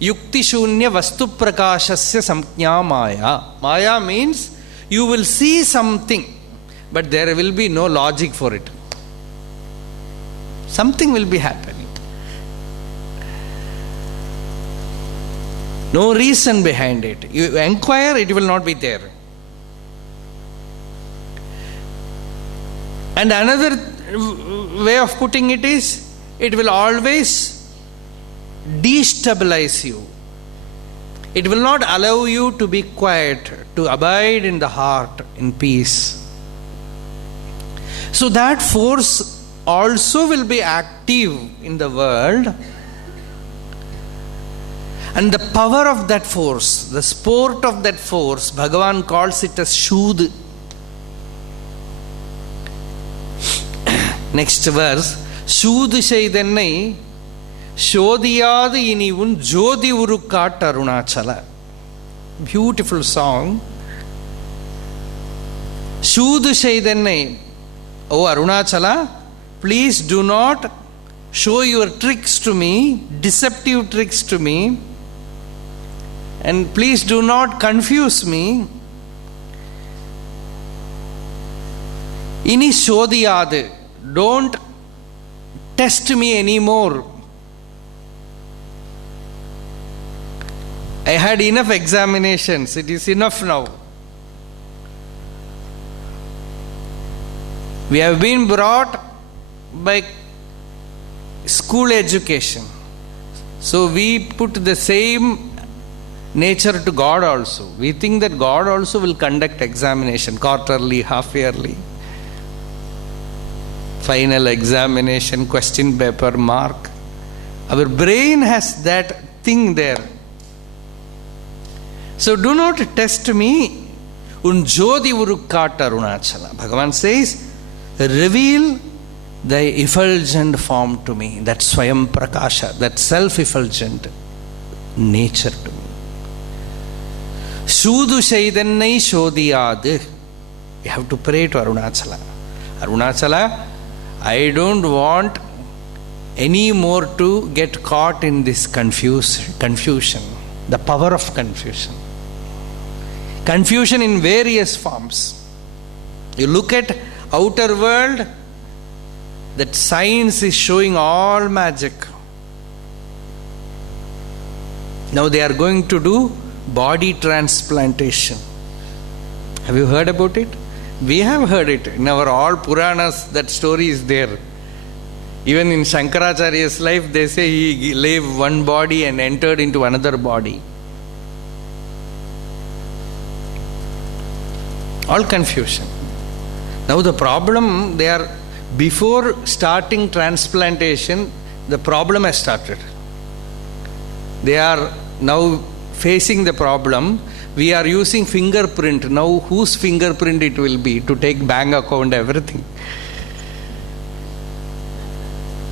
Yukti shunya vastu prakashasya samjna Maya. Maya means you will see something, but there will be no logic for it. Something will be happening. No reason behind it. You inquire, it will not be there. And another way of putting it is, it will always destabilize you. It will not allow you to be quiet, to abide in the heart in peace. So that force also will be active in the world. And the power of that force, the sport of that force, Bhagavan calls it as Shud. Next verse, Shud Shaidannai Shodiyadu ini un Jodi Urukat Arunachala. Beautiful song. Shud Shaidannai, O Arunachala, please do not show your tricks to me, deceptive tricks to me, and please do not confuse me. Ini Shodiyadu, don't test me anymore. I had enough examinations, it is enough now. We have been brought by school education. So we put the same nature to God also. We think that God also will conduct examination, quarterly, half-yearly, final examination, question paper, mark. Our brain has that thing there. So do not test me. Unjodi Urukat Arunachala. Bhagavan says, reveal thy effulgent form to me, that Swayam Prakasha, that self-effulgent nature to me. Shudu Shaidannai Shodiyadu. You have to pray to Arunachala. Arunachala, I don't want any more to get caught in this confusion, the power of confusion. Confusion in various forms. You look at outer world, that science is showing all magic. Now they are going to do body transplantation. Have you heard about it? We have heard it. In our all Puranas, that story is there. Even in Shankaracharya's life, they say he left one body and entered into another body. All confusion. Now the problem, before starting transplantation, the problem has started. They are now facing the problem. We are using fingerprint. Now whose fingerprint it will be to take bank account, everything.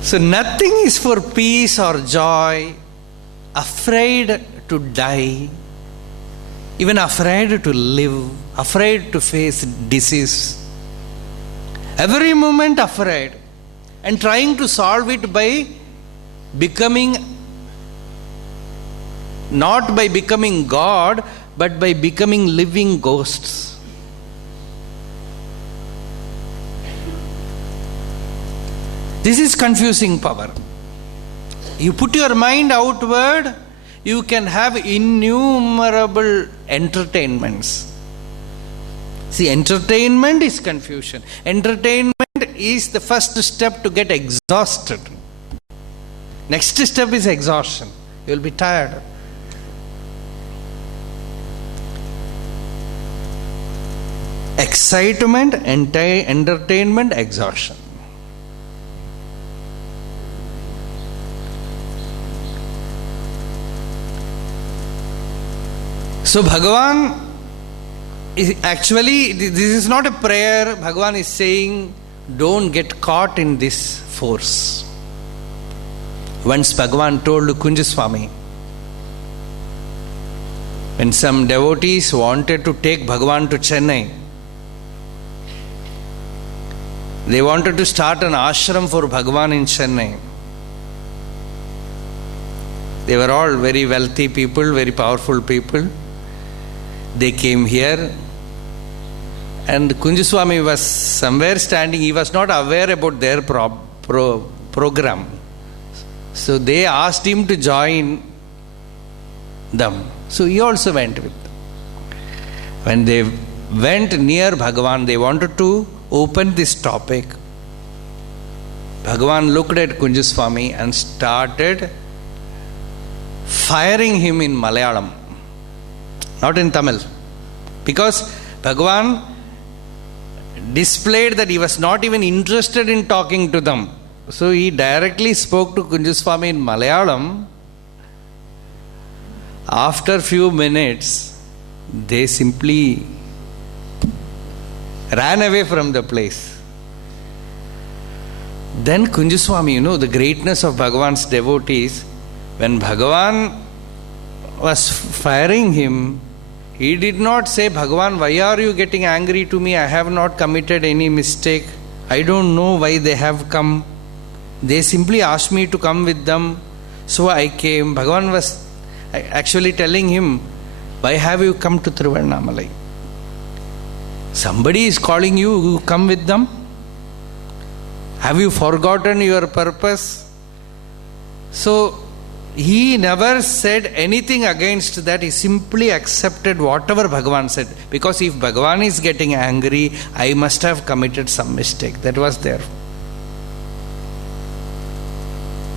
So nothing is for peace or joy, afraid to die, even afraid to live, afraid to face disease. Every moment afraid, and trying to solve it by becoming, not by becoming God, but by becoming living ghosts. This is confusing power. You put your mind outward, you can have innumerable entertainments. See, entertainment is confusion. Entertainment is the first step to get exhausted. Next step is exhaustion. You will be tired. Excitement, entertainment, exhaustion. So Bhagavan is actually, this is not a prayer. Bhagavan is saying, don't get caught in this force. Once Bhagavan told Kunjaswami, when some devotees wanted to take Bhagavan to Chennai, they wanted to start an ashram for Bhagavan in Chennai. They were all very wealthy people, very powerful people. They came here, and Kunjaswami was somewhere standing. He was not aware about their program. So they asked him to join them. So he also went with them. When they went near Bhagavan, they wanted to open this topic. Bhagavan looked at Kunjaswami and started firing him in Malayalam. not in Tamil. Because Bhagavan displayed that he was not even interested in talking to them. So he directly spoke to Kunjaswami in Malayalam. After few minutes, they simply ran away from the place. Then Kunjaswami, the greatness of Bhagavan's devotees, when Bhagavan was firing him, he did not say, Bhagavan, why are you getting angry to me? I have not committed any mistake. I don't know why they have come. They simply asked me to come with them. So I came. Bhagavan was actually telling him, why have you come to Tiruvannamalai? Somebody is calling you, you come with them? Have you forgotten your purpose? So he never said anything against that. He simply accepted whatever Bhagavan said. Because if Bhagavan is getting angry, I must have committed some mistake. That was there.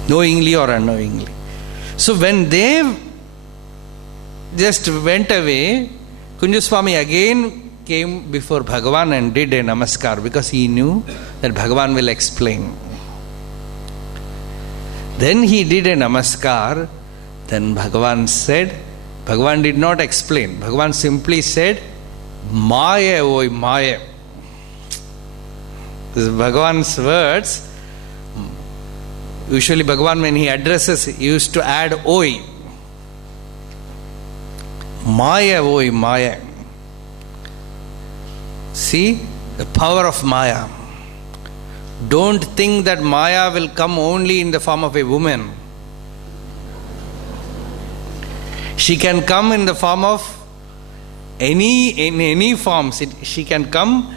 Knowingly or unknowingly. So when they just went away, Kunjaswami again came before Bhagavan and did a namaskar, because he knew that Bhagavan will explain. Then he did a namaskar. Then Bhagavan said, Bhagavan did not explain. Bhagavan simply said, Maya, oi Maya. This is Bhagavan's words. Usually Bhagavan, when he addresses, he used to add oi. Maya, oi Maya. See the power of Maya. Don't think that Maya will come only in the form of a woman. She can come in the form of any forms. She can come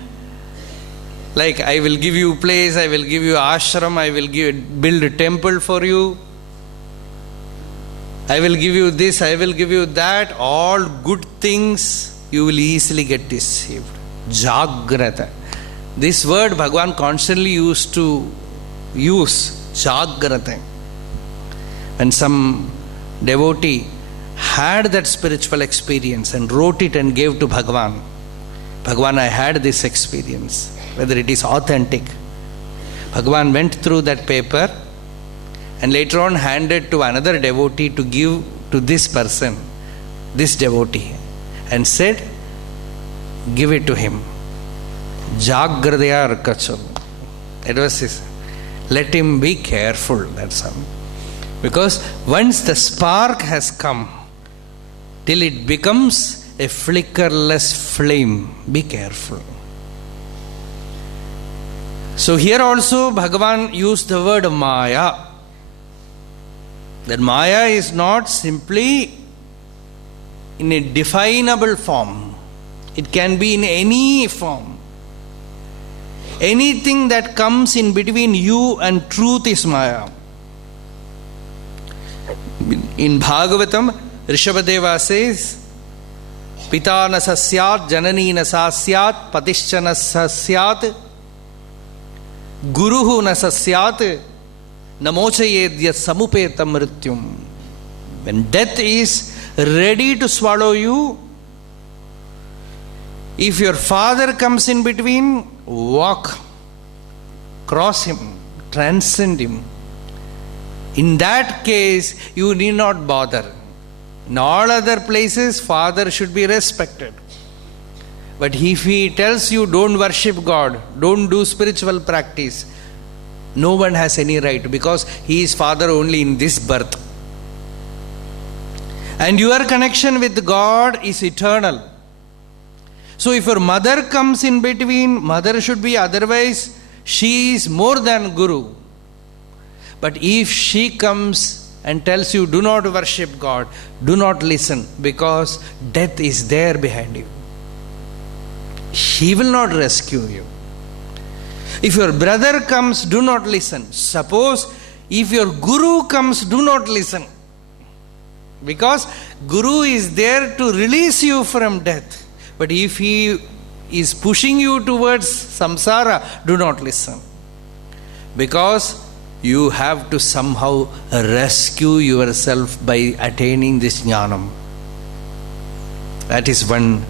like, I will give you place, I will give you ashram, I will build a temple for you, I will give you this, I will give you that. All good things you will easily get deceived. Jagrata. This word Bhagavan constantly used to use, Jagrata. When some devotee had that spiritual experience and wrote it and gave to Bhagavan, Bhagavan, I had this experience, whether it is authentic. Bhagavan went through that paper and later on handed to another devotee to give to this person, this devotee, and said, give it to him. Jagradaya Arkachal. It was his. Let him be careful, that's all. Because once the spark has come, till it becomes a flickerless flame, be careful. So here also Bhagavan used the word Maya. That Maya is not simply in a definable form. It can be in any form. Anything that comes in between you and truth is Maya. In Bhagavatam, Rishabhadeva says, Pita na sasyat, janani na sasyat, patishcha na sasyat, guruhu na sasyat, namochayedya samupetam mrityum. When death is ready to swallow you, if your father comes in between, walk, cross him, transcend him. In that case, you need not bother. In all other places, father should be respected. But if he tells you don't worship God, don't do spiritual practice, no one has any right, because he is father only in this birth. And your connection with God is eternal. So if your mother comes in between, mother should be, otherwise she is more than guru. But if she comes and tells you do not worship God, do not listen, because death is there behind you. She will not rescue you. If your brother comes, do not listen. Suppose if your guru comes, do not listen. Because guru is there to release you from death. But if he is pushing you towards samsara, do not listen. Because you have to somehow rescue yourself by attaining this jnanam. That is one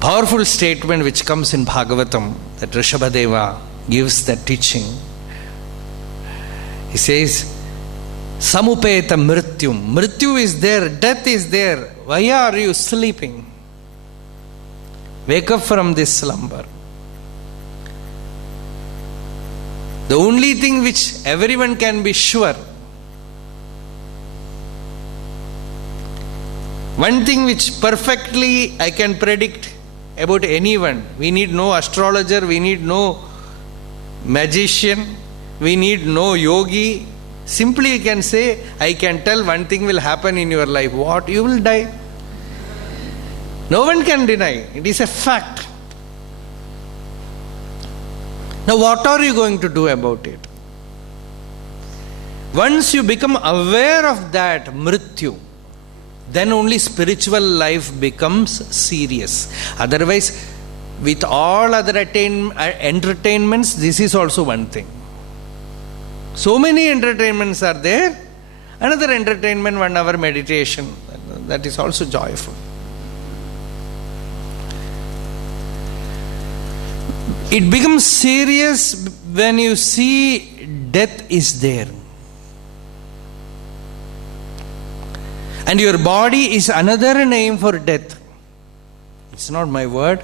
powerful statement which comes in Bhagavatam, that Rishabhadeva gives that teaching. He says, Samupeta mrityum. Mrityu is there, death is there. Why are you sleeping? Wake up from this slumber. The only thing which everyone can be sure, one thing which perfectly I can predict about anyone, we need no astrologer, we need no magician, we need no yogi. Simply you can say, I can tell one thing will happen in your life. What? You will die. No one can deny. It is a fact. Now what are you going to do about it? Once you become aware of that mrityu, then only spiritual life becomes serious. Otherwise, with all other entertainments, this is also one thing. So many entertainments are there. Another entertainment, 1 hour meditation, that is also joyful. It becomes serious when you see death is there. And your body is another name for death. It's not my word.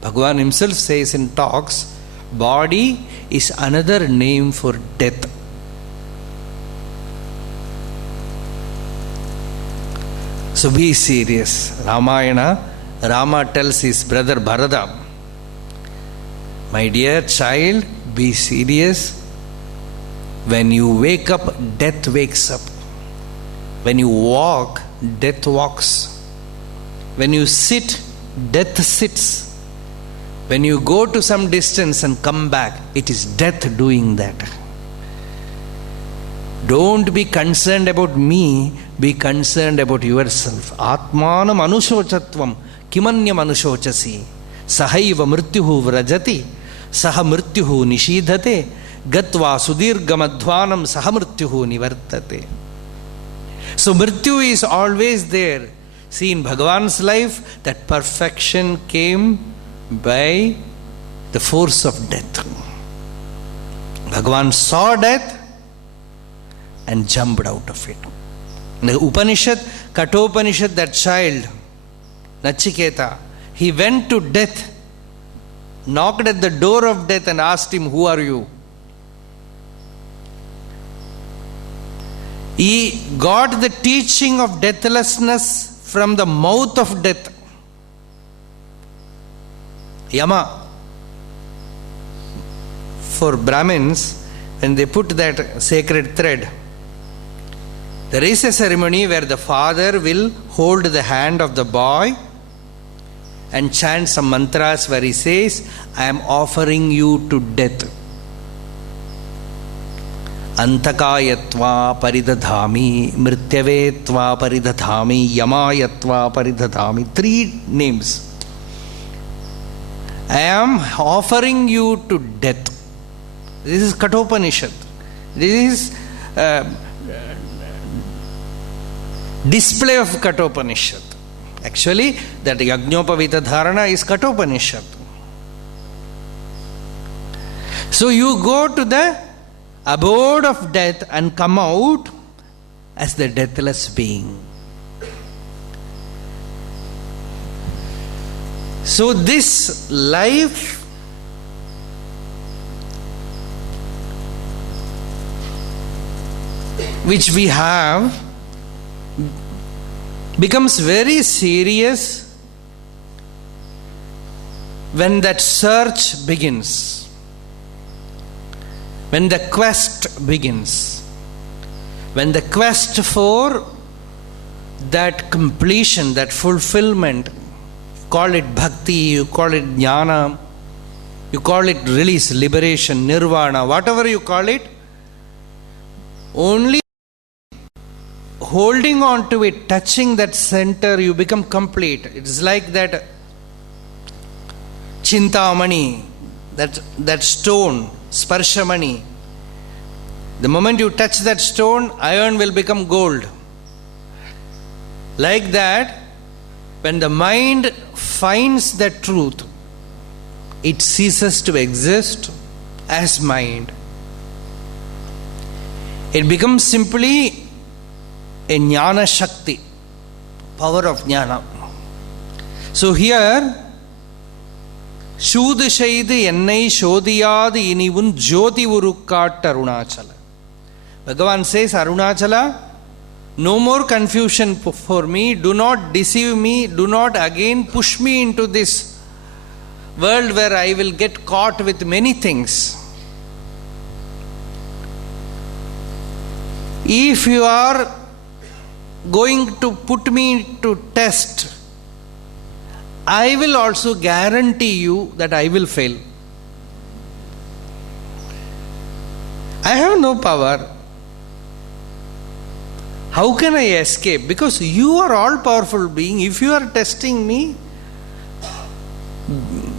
Bhagavan himself says in talks, body is another name for death. So be serious. Ramayana, Rama tells his brother Bharata, my dear child, be serious. When you wake up, death wakes up. When you walk, death walks. When you sit, death sits. When you go to some distance and come back, it is death doing that. Don't be concerned about me, be concerned about yourself. Atmanam anushochatvam kimanyam anushocasi sahaiva mrityuhu vrajati saha mrityuhu nishidhate gatva sudirgamadhvanam saha mrityuhu nivartate. So mrityu is always there. See, in Bhagavan's life, that perfection came by the force of death. Bhagavan saw death and jumped out of it. In the Upanishad, Kathopanishad, that child, Nachiketa, he went to death, knocked at the door of death and asked him, who are you? He got the teaching of deathlessness from the mouth of death. Yama. For Brahmins, when they put that sacred thread, there is a ceremony where the father will hold the hand of the boy and chant some mantras where he says, I am offering you to death. Antakayatva paridadhami, mrityavetva paridadhami, yamayatva paridadhami. 3 names. I am offering you to death. This is Kathopanishad. This is display of Kathopanishad. Actually, that Yajnopavita Dharana is Kathopanishad. So you go to the abode of death and come out as the deathless being. So this life which we have becomes very serious when that search begins, when the quest begins, when the quest for that completion, that fulfillment, call it bhakti, you call it jnana, you call it release, liberation, nirvana, whatever you call it, only holding on to it, touching that center, you become complete. It's like that chintamani, that stone, sparshamani. The moment you touch that stone, iron will become gold. Like that, When the mind finds the truth, it ceases to exist as mind. It becomes simply a jnana shakti, power of jnana. So here, Shoodu Shaidu Ennai Shodiyadu Inivun Jyoti Urukkat Arunachala. Bhagavan says, Arunachala, no more confusion for me, do not deceive me, do not again push me into this world where I will get caught with many things. If you are going to put me to test, I will also guarantee you that I will fail. I have no power. How can I escape? Because you are all powerful being. If you are testing me,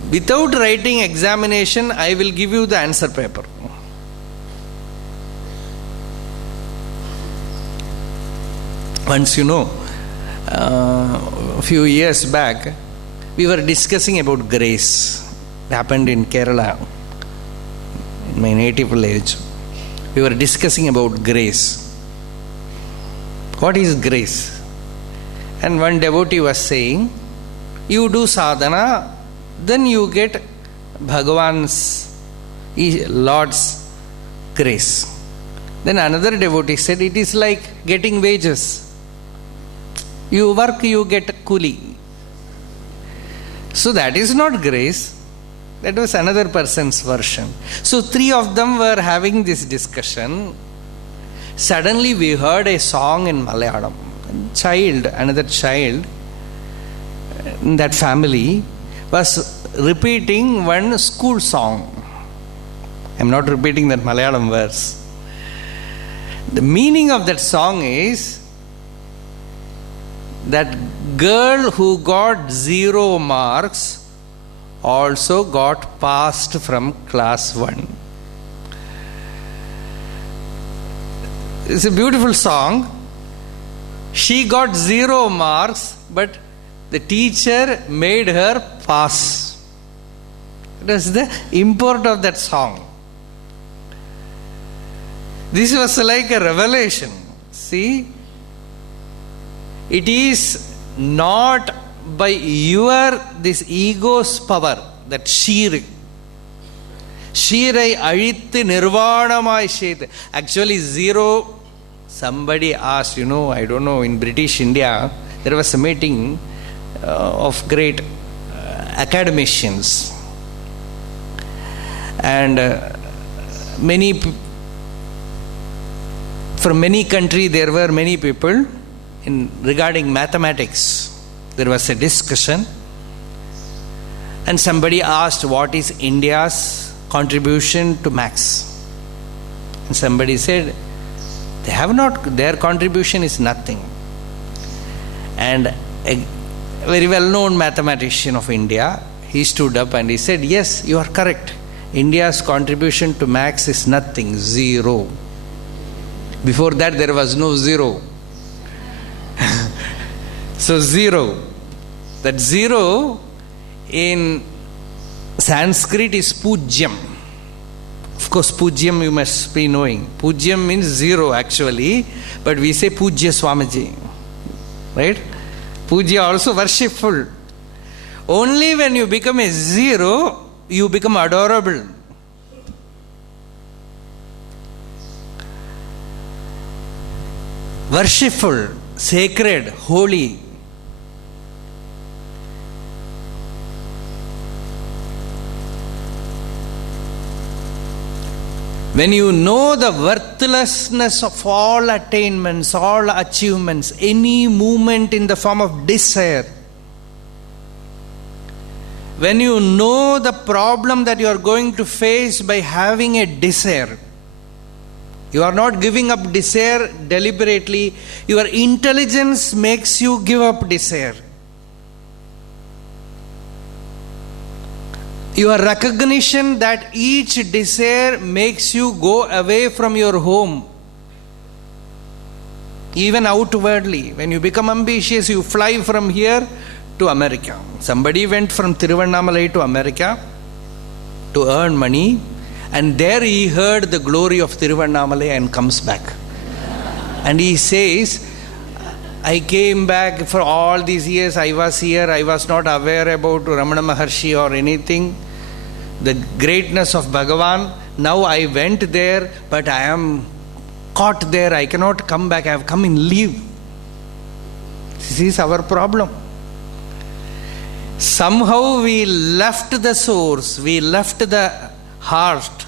without writing examination, I will give you the answer paper. Once, a few years back, we were discussing about grace. It happened in Kerala, in my native village. We were discussing about grace. What is grace? And one devotee was saying, you do sadhana, then you get Bhagavan's, Lord's grace. Then another devotee said, it is like getting wages. You work, you get kuli. So that is not grace. That was another person's version. So three of them were having this discussion. Suddenly we heard a song in Malayalam. Another child in that family was repeating one school song. I am not repeating that Malayalam verse. The meaning of that song is that girl who got 0 marks also got passed from class 1. It's a beautiful song. She got 0 marks, but the teacher made her pass. That's the import of that song. This was like a revelation. See, it is not by this ego's power, that Shirai Aழித்து Nirvanamai Shet. Actually, 0, somebody asked, I don't know, in British India, there was a meeting of great academicians. And from many countries, there were many people regarding mathematics. There was a discussion. And somebody asked, what is India's contribution to maths? And somebody said, their contribution is nothing. And a very well-known mathematician of India, he stood up and he said, yes, you are correct. India's contribution to maths is nothing, 0. Before that, there was no 0. So 0. That 0 in Sanskrit is pujyam. Of course, pujyam you must be knowing. Pujyam means 0 actually, but we say pujya Swamiji. Right? Pujya also worshipful. Only when you become a 0, you become adorable. Worshipful, sacred, holy. When you know the worthlessness of all attainments, all achievements, any movement in the form of desire, when you know the problem that you are going to face by having a desire, you are not giving up desire deliberately, your intelligence makes you give up desire. Your recognition that each desire makes you go away from your home. Even outwardly, when you become ambitious, you fly from here to America. Somebody went from Tiruvannamalai to America to earn money, and there he heard the glory of Tiruvannamalai and comes back. And he says, I came back for all these years, I was here, I was not aware about Ramana Maharshi or anything, the greatness of Bhagavan. Now I went there, but I am caught there, I cannot come back, I have come in leave. This is our problem. Somehow we left the source, we left the heart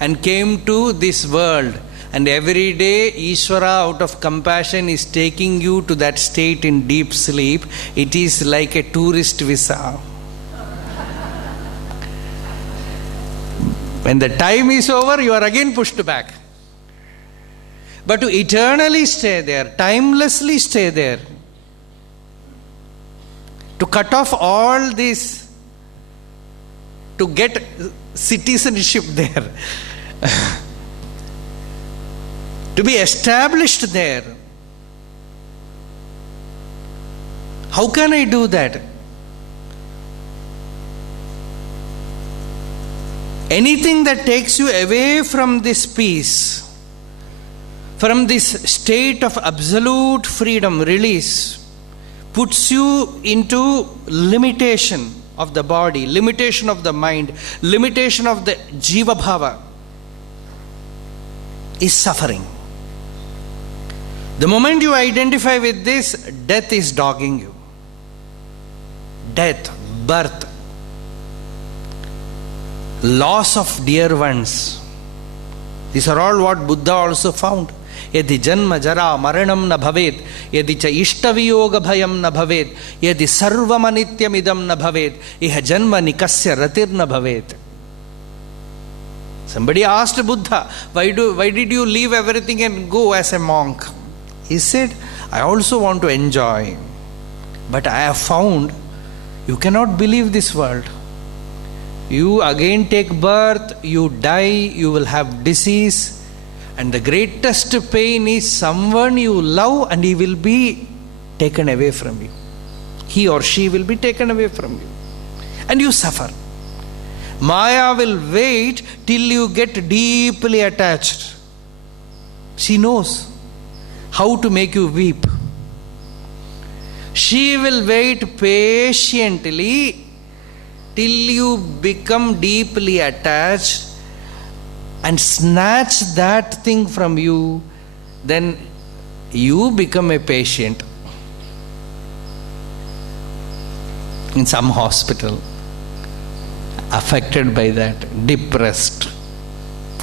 and came to this world. And every day Ishvara out of compassion is taking you to that state in deep sleep. It is like a tourist visa. When the time is over, you are again pushed back. But to eternally stay there, timelessly stay there, to cut off all this, to get citizenship there, to be established there. How can I do that? Anything that takes you away from this peace, from this state of absolute freedom, release, puts you into limitation of the body, limitation of the mind, limitation of the jiva bhava, is suffering. The moment you identify with this, death is dogging you. Death, birth, loss of dear ones. These are all what Buddha also found. Yadi janma jara maranam na bhavet, yadi cha ishtaviyoga bhayam na bhavet, yadi sarvam anityam idam na bhavet, iha janma nikasya ratir na bhavet. Somebody asked Buddha, why did you leave everything and go as a monk? He said, I also want to enjoy, but I have found you cannot believe this world. You again take birth, you die, you will have disease, and the greatest pain is someone you love and he will be taken away from you. He or she will be taken away from you. And you suffer. Maya will wait till you get deeply attached. She knows how to make you weep. She will wait patiently till you become deeply attached and snatch that thing from you. Then you become a patient in some hospital, affected by that, depressed.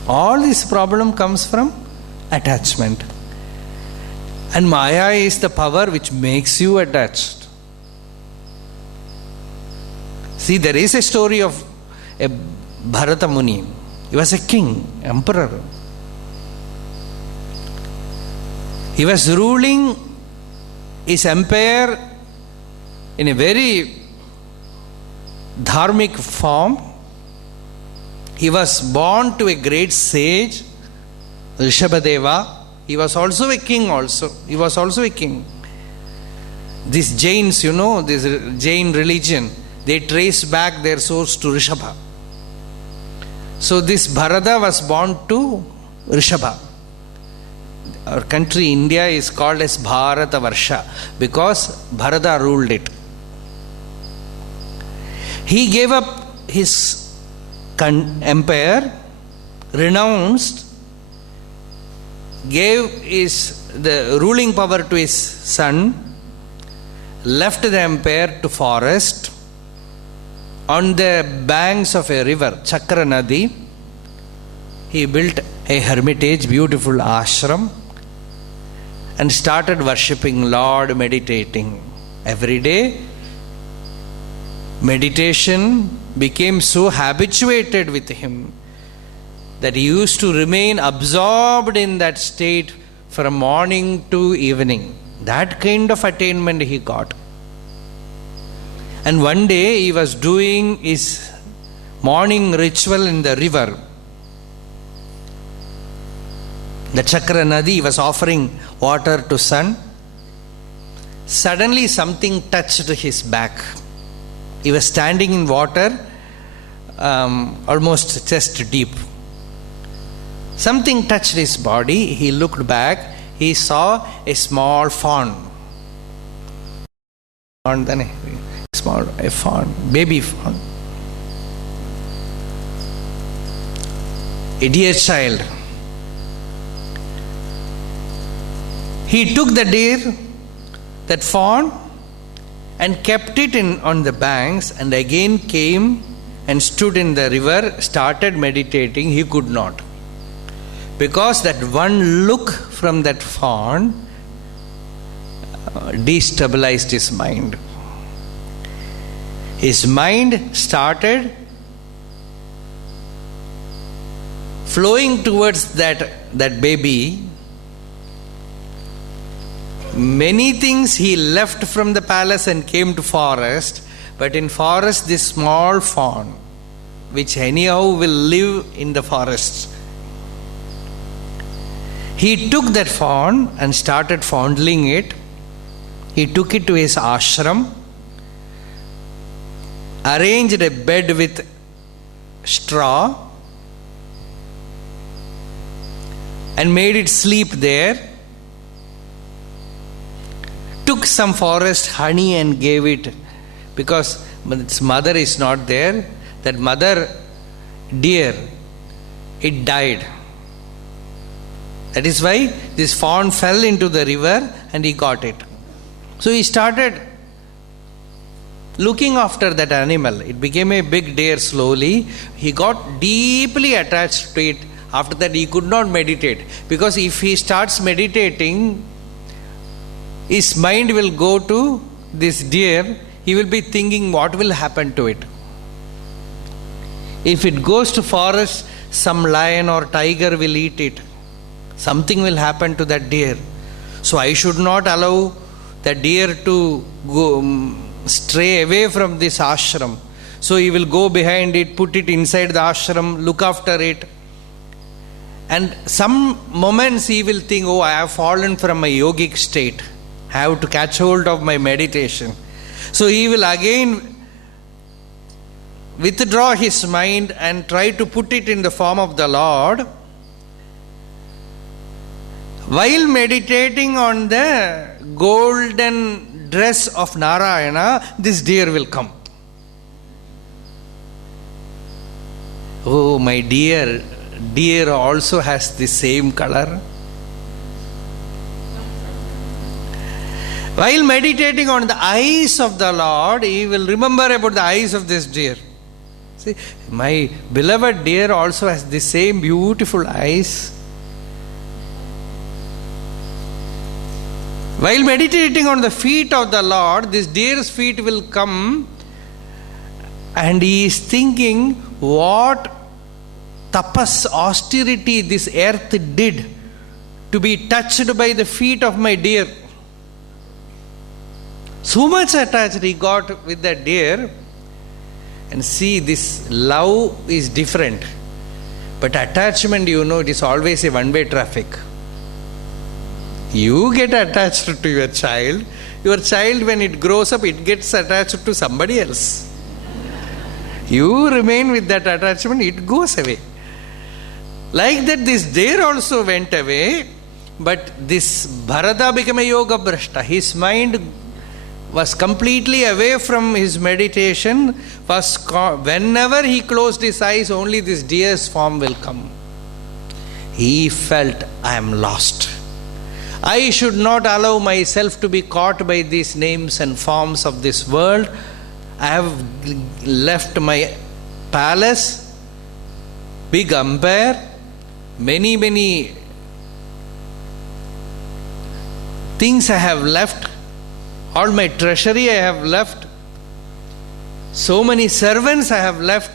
All this problem comes from attachment. And Maya is the power which makes you attached. See, there is a story of a Bharata Muni. He was a king, emperor. He was ruling his empire in a very dharmic form. He was born to a great sage, Rishabhadeva. He was also a king He was also a king. These Jains, this Jain religion, they trace back their source to Rishabha. So this Bharata was born to Rishabha. Our country, India, is called as Bharata Varsha because Bharata ruled it. He gave up his empire, renounced, gave the ruling power to his son, left the empire to forest. On the banks of a river, Chakra Nadi, he built a hermitage, beautiful ashram, and started worshipping Lord, meditating. Every day, meditation became so habituated with him that he used to remain absorbed in that state from morning to evening. That kind of attainment he got. And one day he was doing his morning ritual in the river. The Chakra Nadi, he was offering water to sun. Suddenly something touched his back. He was standing in water, almost chest deep. Something touched his body. He looked back. He saw a small fawn. A fawn, baby fawn. A dear child. He took the deer, that fawn, and kept it on the banks, and again came and stood in the river, started meditating. He could not. Because that one look from that fawn destabilized his mind. His mind started flowing towards that baby. Many things he left from the palace and came to forest, but in forest this small fawn, which anyhow will live in the forest. He took that fawn and started fondling it. He took it to his ashram, arranged a bed with straw, and made it sleep there. Took some forest honey and gave it, because its mother is not there. That mother deer, it died. That is why this fawn fell into the river and he got it. So he started looking after that animal. It became a big deer slowly. He got deeply attached to it. After that he could not meditate, because if he starts meditating, his mind will go to this deer. He will be thinking what will happen to it. If it goes to forest, some lion or tiger will eat it. Something will happen to that deer. So I should not allow that deer to go stray away from this ashram. So he will go behind it, put it inside the ashram, look after it. And some moments he will think, oh, I have fallen from my yogic state. I have to catch hold of my meditation. So he will again withdraw his mind and try to put it in the form of the Lord. While meditating on the golden dress of Narayana, this deer will come. Oh, my dear also has the same color. While meditating on the eyes of the Lord, he will remember about the eyes of this deer. See, my beloved deer also has the same beautiful eyes. While meditating on the feet of the Lord, this deer's feet will come, and he is thinking what tapas, austerity this earth did to be touched by the feet of my deer. So much attached he got with that deer. And see, this love is different. But attachment, it is always a one-way traffic. You get attached to your child. Your child, when it grows up, it gets attached to somebody else. You remain with that attachment, it goes away. Like that, this deer also went away. But this Bharata became a yoga brashta. His mind was completely away from his meditation. Whenever he closed his eyes, only this deer's form will come. He felt, I am lost. I should not allow myself to be caught by these names and forms of this world. I have left my palace, big empire, many things I have left. All my treasury I have left. So many servants I have left.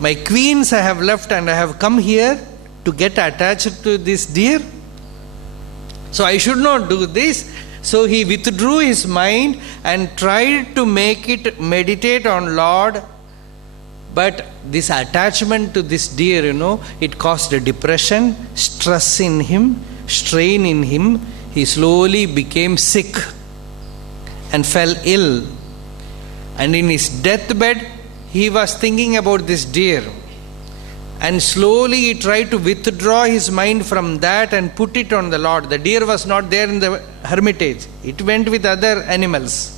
My queens I have left, and I have come here to get attached to this deer. So I should not do this. So he withdrew his mind and tried to make it meditate on Lord. But this attachment to this deer, it caused a depression, stress in him, strain in him. he slowly became sick and fell ill. And in his deathbed, he was thinking about this deer. And slowly he tried to withdraw his mind from that and put it on the Lord. The deer was not there in the hermitage. It went with other animals.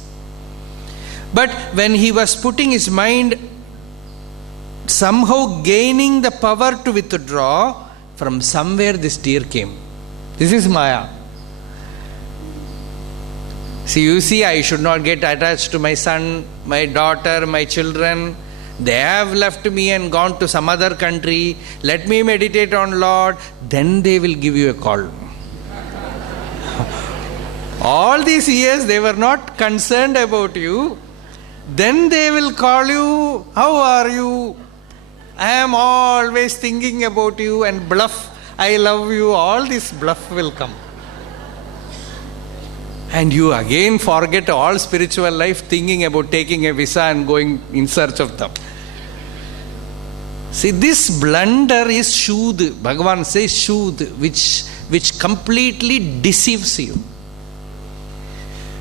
But when he was putting his mind, somehow gaining the power to withdraw, from somewhere this deer came. This is Maya. See, you see, I should not get attached to my son, my daughter, my children. They have left me and gone to some other country. Let me meditate on Lord. Then they will give you a call. All these years they were not concerned about you. Then they will call you, how are you? I am always thinking about you, and bluff, I love you. All this bluff will come. And you again forget all spiritual life, thinking about taking a visa and going in search of them. See, this blunder is shud. Bhagavan says shud, which completely deceives you.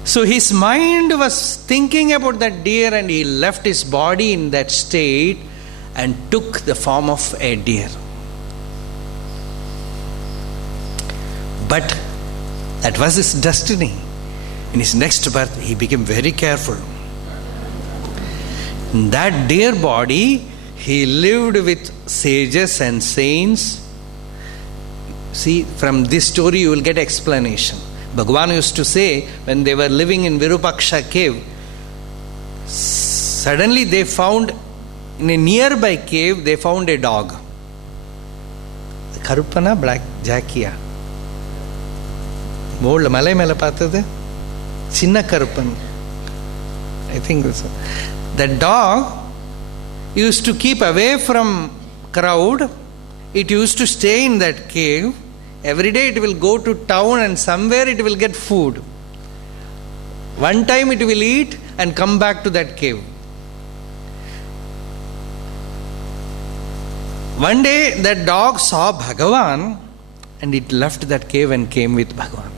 So his mind was thinking about that deer, and he left his body in that state and took the form of a deer. But that was his destiny. In his next birth, he became very careful. In that deer body, he lived with sages and saints. See, from this story you will get explanation. Bhagavan used to say, when they were living in Virupaksha cave, suddenly they found, in a nearby cave, they found a dog. Karupana, black jackia. Mold Malay mela paatade? Chinna Karupan. I think that's that dog used to keep away from crowd. It used to stay in that cave. Every day it will go to town, and somewhere it will get food. One time it will eat and come back to that cave. One day that dog saw Bhagavan, and it left that cave and came with Bhagavan.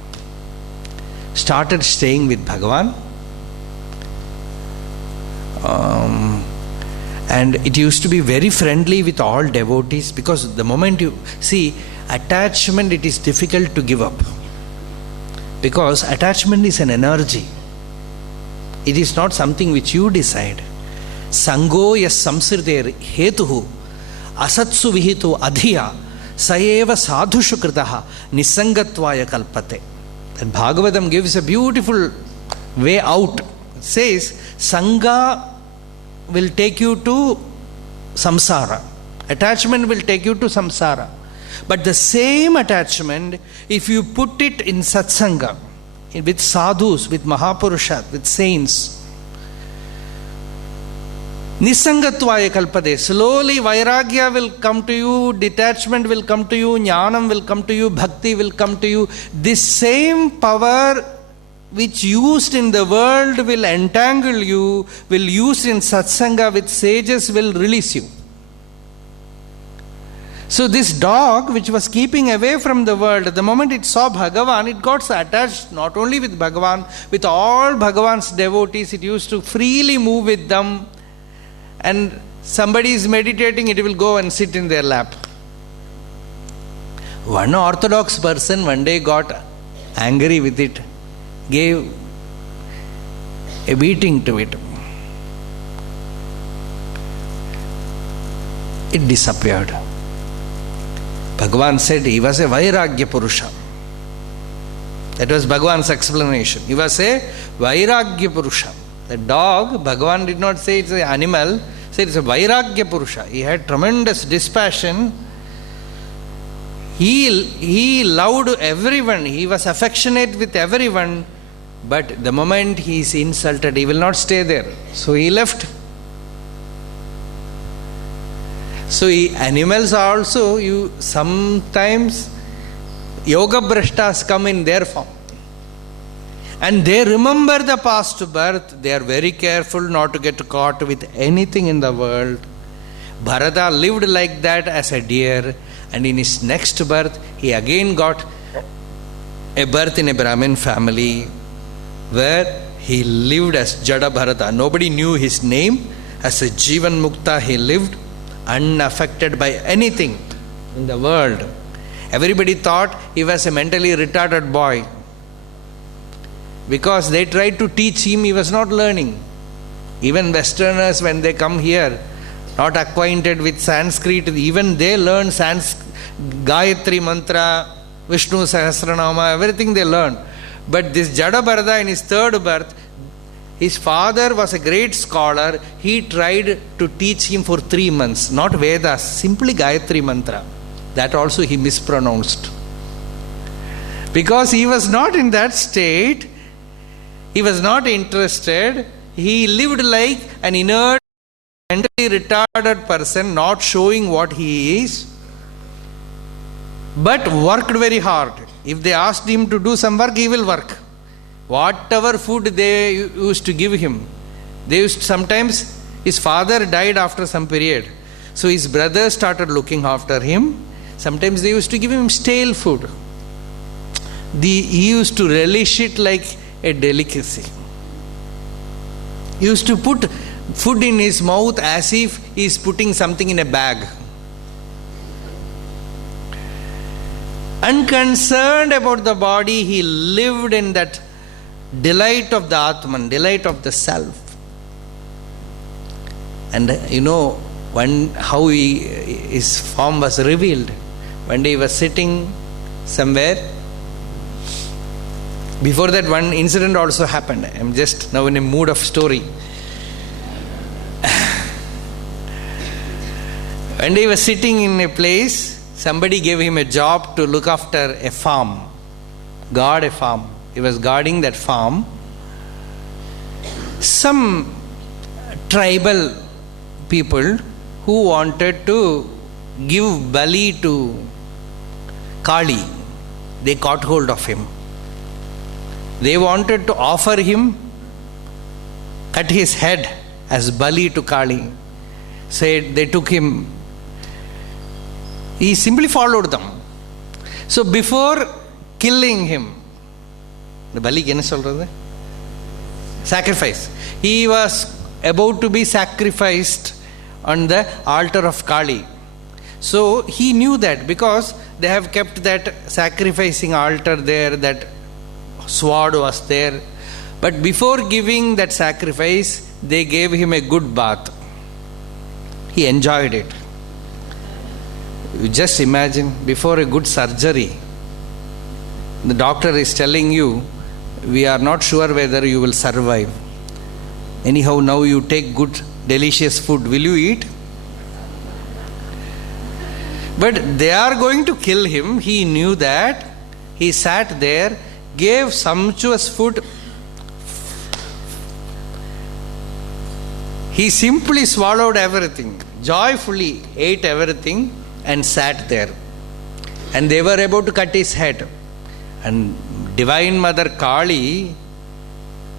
Started staying with Bhagavan. And it used to be very friendly with all devotees, because the moment you see attachment, it is difficult to give up, because attachment is an energy. It is not something which you decide. Sango yas samsriter hetuhu asatsu vihito adhiya saeva sadhushu kritaha nisangatvaya kalpate. And Bhagavatam gives a beautiful way out. It says, Sangha will take you to samsara. Attachment will take you to samsara. But the same attachment, if you put it in satsanga, with sadhus, with mahapurushat, with saints, nisangatvaya kalpade, slowly vairagya will come to you, detachment will come to you, jnanam will come to you, bhakti will come to you. This same power which used in the world will entangle you, will use in satsanga with sages will release you. So this dog which was keeping away from the world, the moment it saw Bhagavan, it got attached not only with Bhagavan, with all Bhagavan's devotees. It used to freely move with them, and somebody is meditating, it will go and sit in their lap. One orthodox person one day got angry with it, gave a beating to it. It disappeared. Bhagavan said he was a Vairagya Purusha. That was Bhagavan's explanation. He was a Vairagya Purusha. The dog, Bhagavan did not say it's an animal, said it's a Vairagya Purusha. He had tremendous dispassion. He loved everyone. He was affectionate with everyone. But the moment he is insulted, he will not stay there. So he left. So animals also, you sometimes yoga brashtas come in their form. And they remember the past birth. They are very careful not to get caught with anything in the world. Bharata lived like that as a deer, and in his next birth he again got a birth in a Brahmin family where he lived as Jada Bharata. Nobody knew his name. As a Jivan Mukta, he lived unaffected by anything in the world. Everybody thought he was a mentally retarded boy because they tried to teach him, he was not learning. Even Westerners, when they come here, not acquainted with Sanskrit, even they learn Gayatri Mantra, Vishnu Sahasranama, everything they learn. But this Jada Bharata in his third birth, his father was a great scholar. He tried to teach him for 3 months, not Vedas, simply Gayatri Mantra. That also he mispronounced. Because he was not in that state, he was not interested, he lived like an inert, mentally retarded person, not showing what he is, but worked very hard. If they asked him to do some work, he will work. Whatever food they used to give him, sometimes his father died after some period. So his brothers started looking after him. Sometimes they used to give him stale food. He used to relish it like a delicacy. He used to put food in his mouth as if he is putting something in a bag. Unconcerned about the body, he lived in that delight of the Atman, delight of the self. And how his form was revealed. One day he was sitting somewhere. Before that, one incident also happened. I am just now in a mood of story. One day he was sitting in a place. Somebody gave him a job to look after a farm, guard a farm. He was guarding that farm. Some tribal people who wanted to give bali to Kali, they caught hold of him. They wanted to offer him, cut his head as bali to Kali. So they took him. He simply followed them. So before killing him, the bali என்ன சொல்றது? Sacrifice. He was about to be sacrificed on the altar of Kali. So he knew that because they have kept that sacrificing altar there, that sword was there. But before giving that sacrifice, they gave him a good bath. He enjoyed it. You just imagine, before a good surgery, the doctor is telling you, we are not sure whether you will survive. Anyhow, now you take good, delicious food. Will you eat? But they are going to kill him. He knew that. He sat there, gave sumptuous food. He simply swallowed everything, joyfully ate everything and sat there. And they were about to cut his head. And Divine Mother Kali,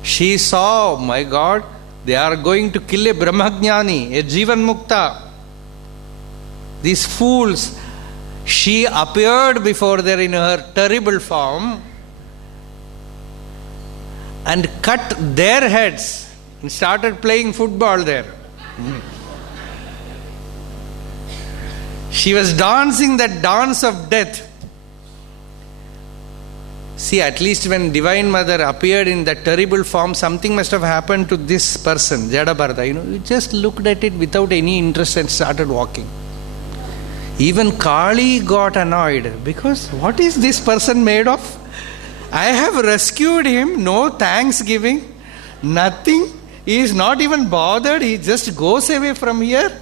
she saw, my God, they are going to kill a Brahmajnani, a Jivan Mukta. These fools. She appeared before them in her terrible form and cut their heads and started playing football there. She was dancing that dance of death. See, at least when Divine Mother appeared in that terrible form, something must have happened to this person, Jada Bharata. You just looked at it without any interest and started walking. Even Kali got annoyed because what is this person made of? I have rescued him, no thanksgiving, nothing. He is not even bothered, he just goes away from here.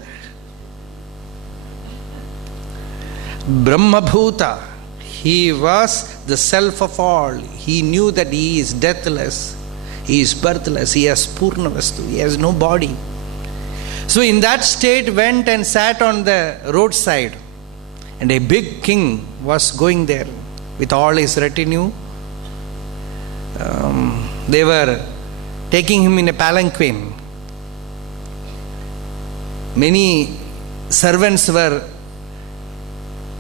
Brahma Bhuta, he was the self of all. He knew that he is deathless, he is birthless, he has Purnavastu, he has no body. So in that state went and sat on the roadside. And a big king was going there with all his retinue. They were taking him in a palanquin. Many servants were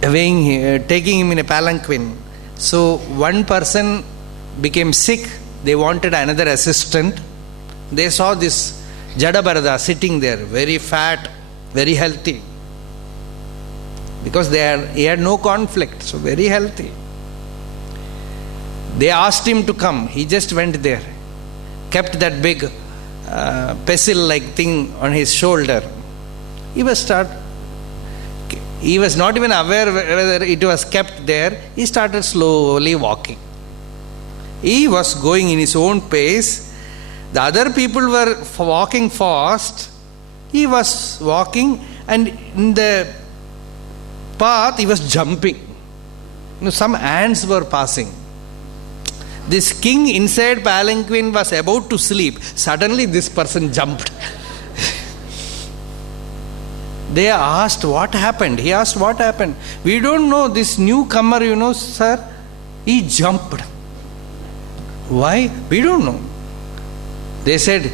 taking him in a palanquin. So one person became sick. They wanted another assistant. They saw this Jadabarada sitting there, very fat, very healthy. Because he had no conflict, so very healthy. They asked him to come. He just went there, kept that big pestle-like thing on his shoulder. He was not even aware whether it was kept there. He started slowly walking. He was going in his own pace. The other people were walking fast. He was walking, and in the path he was jumping. Some ants were passing. This king inside palanquin was about to sleep. Suddenly this person jumped. They asked what happened. He asked what happened. We don't know. This newcomer, sir, he jumped. Why? We don't know. They said,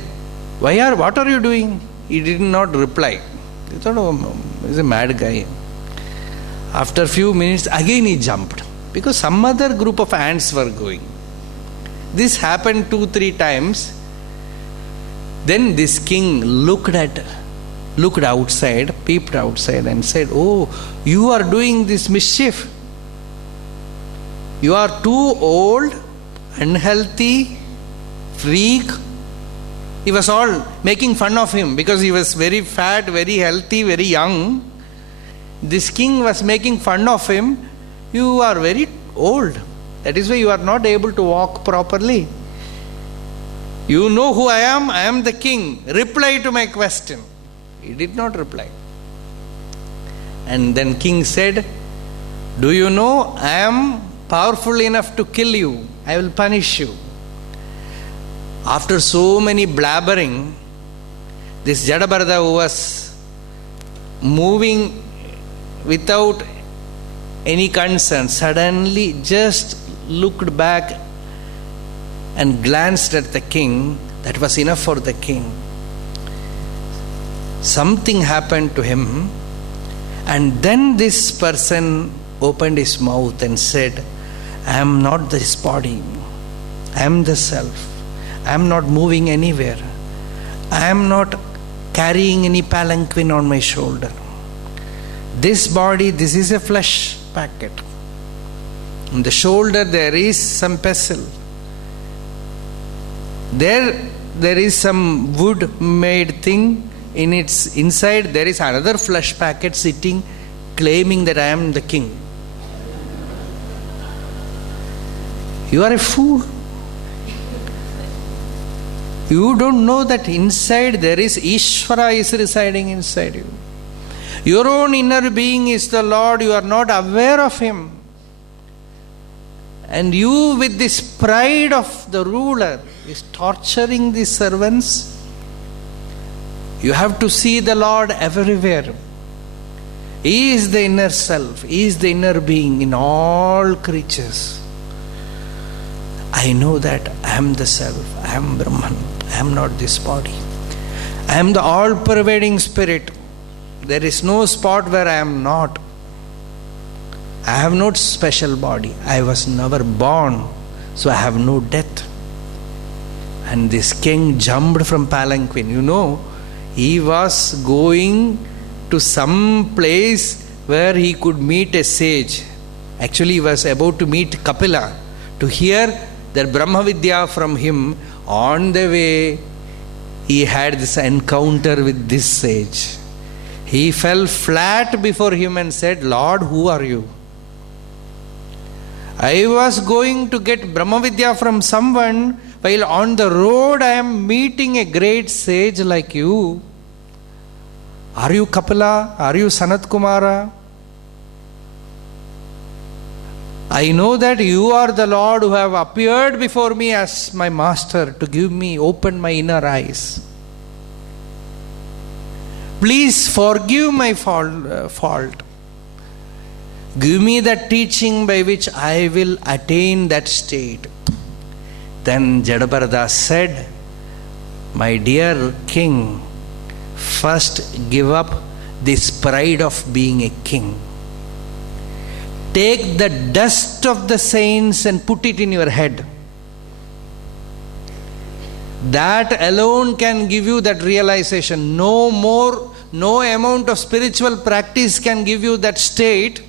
what are you doing? He did not reply. They thought, oh, he's a mad guy. After a few minutes, again he jumped. Because some other group of ants were going. This happened 2-3 times. Then this king looked outside, peeped outside and said, oh, you are doing this mischief. You are too old, unhealthy, weak. He was all making fun of him because he was very fat, very healthy, very young. This king was making fun of him. You are very old. That is why you are not able to walk properly. You know who I am? I am the king. Reply to my question. He did not reply. And then king said, do you know I am powerful enough to kill you? I will punish you. After so many blabbering, this Jadabarada, who was moving without any concern, suddenly just looked back and glanced at the king. That was enough for the king. Something happened to him, and then this person opened his mouth and said, I am not this body. I am the self. I am not moving anywhere. I am not carrying any palanquin on my shoulder. This body, this is a flesh packet. On the shoulder there is some pestle. There is some wood made thing. In its inside there is another flesh packet sitting, claiming that I am the king. You are a fool. You don't know that inside there is Ishvara is residing inside you. Your own inner being is the Lord. You are not aware of Him. And you, with this pride of the ruler, is torturing the servants. You have to see the Lord everywhere. He is the inner self. He is the inner being in all creatures. I know that I am the self. I am Brahman. I am not this body. I am the all-pervading spirit. There is no spot where I am not. I have no special body. I was never born, so I have no death. And this king jumped from palanquin. He was going to some place where he could meet a sage. Actually, he was about to meet Kapila to hear the Brahma Vidya from him. On the way, he had this encounter with this sage. He fell flat before him and said, Lord, who are you? I was going to get Brahma Vidya from someone, while on the road I am meeting a great sage like you. Are you Kapila? Are you Sanat Kumara? I know that you are the Lord who have appeared before me as my master to open my inner eyes. Please forgive my fault. Give me that teaching by which I will attain that state. Then Jadabarada said, my dear king, first give up this pride of being a king. Take the dust of the saints and put it in your head. That alone can give you that realization. No more, no amount of spiritual practice can give you that state.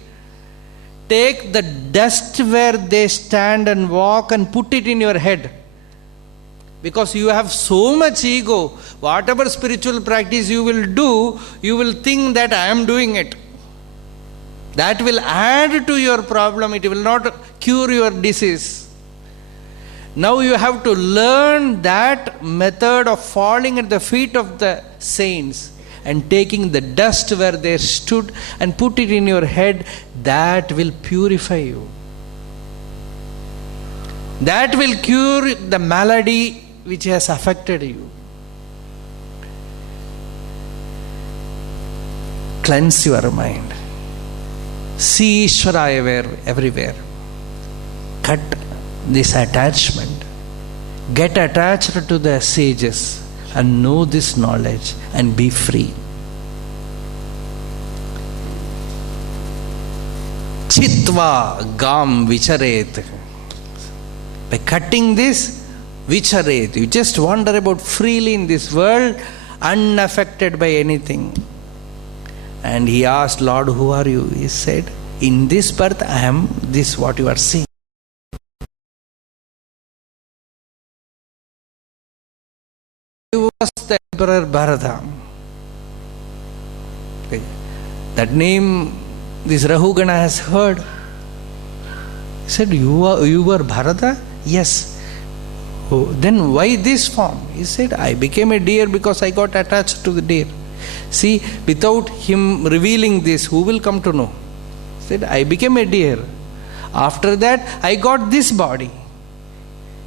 Take the dust where they stand and walk and put it in your head. Because you have so much ego. Whatever spiritual practice you will do, you will think that I am doing it. That will add to your problem. It will not cure your disease. Now you have to learn that method of falling at the feet of the saints and taking the dust where they stood and put it in your head. That will purify you. That will cure the malady which has affected you. Cleanse your mind. See Ishvara everywhere. Cut this attachment. Get attached to the sages and know this knowledge and be free. Chitva gam vicharet. By cutting this, vicharet. You just wander about freely in this world, unaffected by anything. And he asked, Lord, who are you? He said, in this birth I am this what you are seeing. He was the Emperor Bharata. That name this Rahugana has heard. He said, you were Bharata? Yes. Oh, then why this form? He said, I became a deer because I got attached to the deer. See, without him revealing this, who will come to know? He said, I became a deer. After that, I got this body.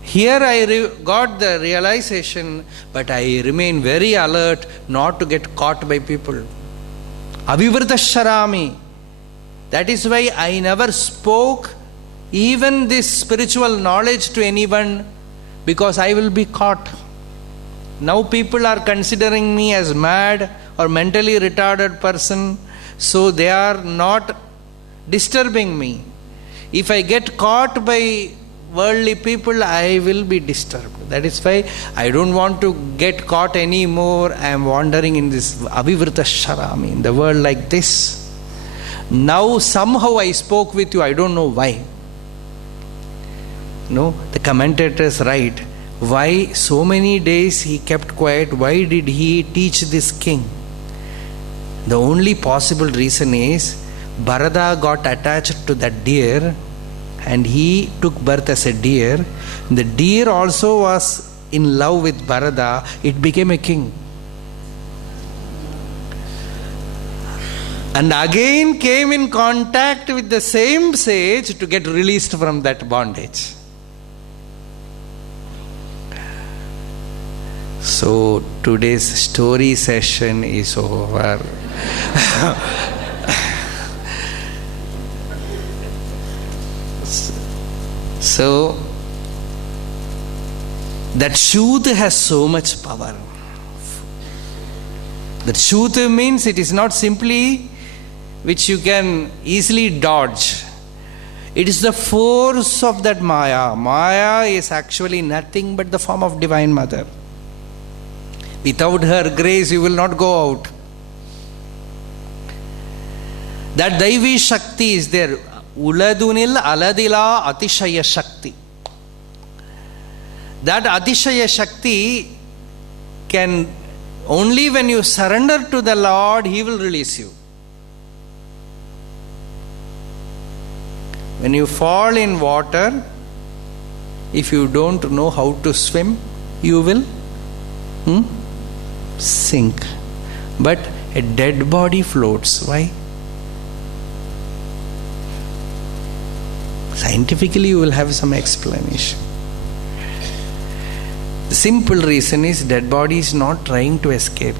Here I got the realization, but I remain very alert not to get caught by people. Avivritasharami. That is why I never spoke even this spiritual knowledge to anyone, because I will be caught. Now people are considering me as mad or mentally retarded person, so they are not disturbing me. If I get caught by worldly people, I will be disturbed. That is why I don't want to get caught anymore. I am wandering in this Avivritasharami, in the world like this. Now somehow I spoke with you, I don't know why. No, the commentators write, why so many days he kept quiet? Why did he teach this king? The only possible reason is Bharata got attached to that deer and he took birth as a deer. The deer also was in love with Bharata. It became a king. And again came in contact with the same sage to get released from that bondage. So today's story session is over. So that Shudha has so much power. That Shudha means it is not simply which you can easily dodge. It is the force of that Maya. Maya is actually nothing but the form of Divine Mother. Without her grace, you will not go out. That Daivi Shakti is there. Uladunil aladila atishaya Shakti. That Atishaya Shakti can only when you surrender to the Lord, He will release you. When you fall in water, if you don't know how to swim, you will sink. But a dead body floats. Why? Scientifically, you will have some explanation. The simple reason is dead body is not trying to escape.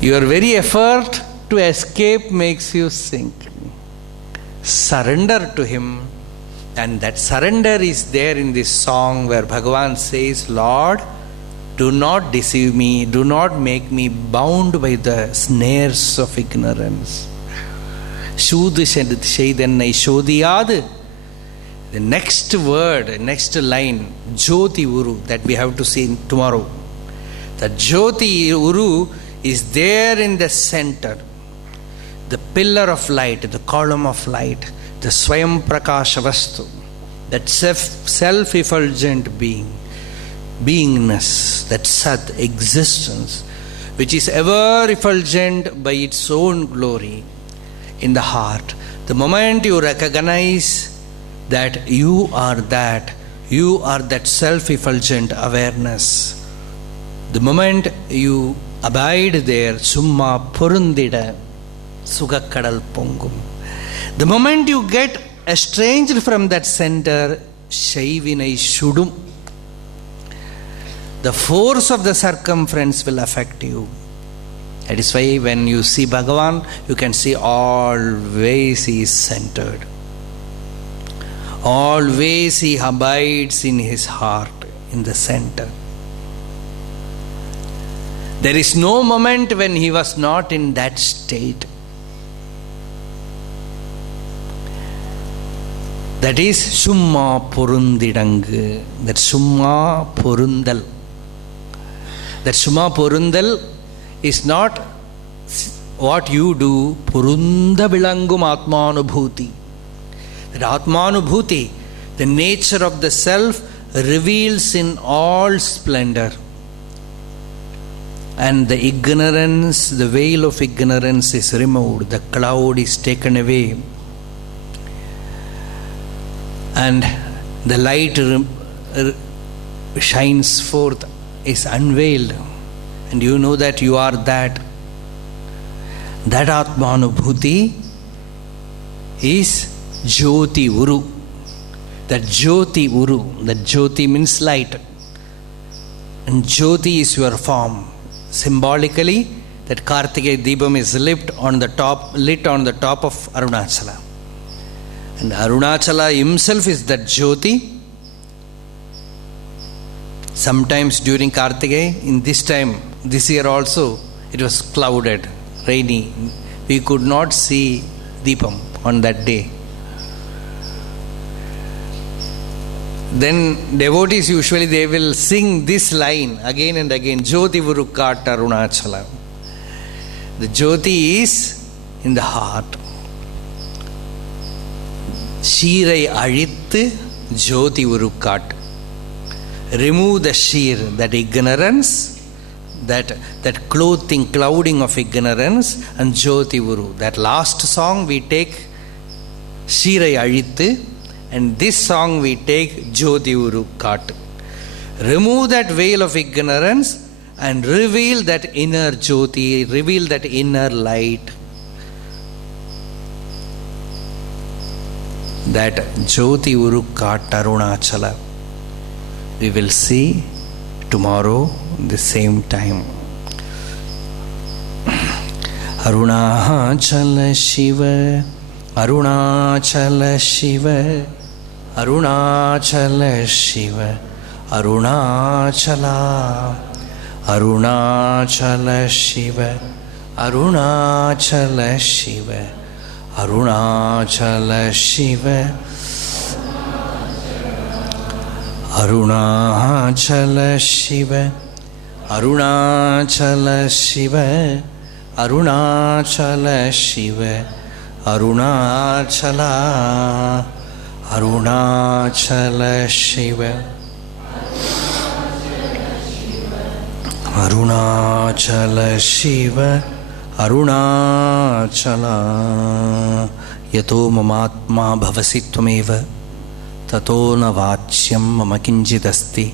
Your very effort to escape makes you sink. Surrender to Him. And that surrender is there in this song where Bhagavan says, Lord, do not deceive me, do not make me bound by the snares of ignorance. Shudu Shaidanai Shodiyad. The next word, next line, Jyoti Uru, that we have to see tomorrow. The Jyoti Uru is there in the center. The pillar of light, the column of light, the Swayam Prakasha Vastu, that self-effulgent beingness, that Sat, existence, which is ever effulgent by its own glory in the heart. The moment you recognize that you are that self-effulgent awareness, the moment you abide there, Summa Purundida, Sugakadal Pongum. The moment you get estranged from that center, Shaivinai Shudum, the force of the circumference will affect you. That is why when you see Bhagavan, you can see always he is centered. Always he abides in his heart, in the center. There is no moment when he was not in that state. That is Summa Purundidang. That Summa Purundal. That Summa Purundal is not what you do. Purunda Bilangum Atmanubhuti. That Atmanubhuti, the nature of the self, reveals in all splendor. And the ignorance, the veil of ignorance is removed. The cloud is taken away. And the light shines forth, is unveiled. And you know that you are that. That Atmanubhuti is Jyoti Uru. That Jyoti Uru. That Jyoti means light. And Jyoti is your form. Symbolically, that Kartikeya Deepam is lit on the top of Arunachala. And Arunachala himself is that Jyoti. Sometimes during Kartikeya, in this year also, it was clouded, rainy. We could not see Deepam on that day. Then devotees usually they will sing this line again and again, Jyoti Vurukat Arunachala. The Jyoti is in the heart. Shirai Arit Jyoti Vurukat. Remove the sheer, that ignorance, that clouding of ignorance, and Jyoti Vuru. That last song we take Shirai Arit, and this song we take Jyoti Vuru Kat. Remove that veil of ignorance and reveal that inner Jyoti, reveal that inner light. That Jyoti Vuru Kat Arunachala. We will see tomorrow the same time. Arunachala Shiva, Arunachala Shiva, Arunachala Shiva, Arunachala, Arunachala Shiva, Arunachala Shiva, Arunachala Shiva, Arunachala Shiva, Arunachala Shiva, Arunachala Shiva, Arunachala, Arunachala Shiva, Arunachala Shiva, Arunachala. Yato mamatma bhavasi tvameva tato na vachyam mama kinchidasti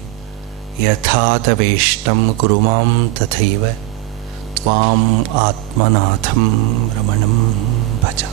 yathata veshtam kurumam tathaiva tvam atmanatham ramanam bhaja.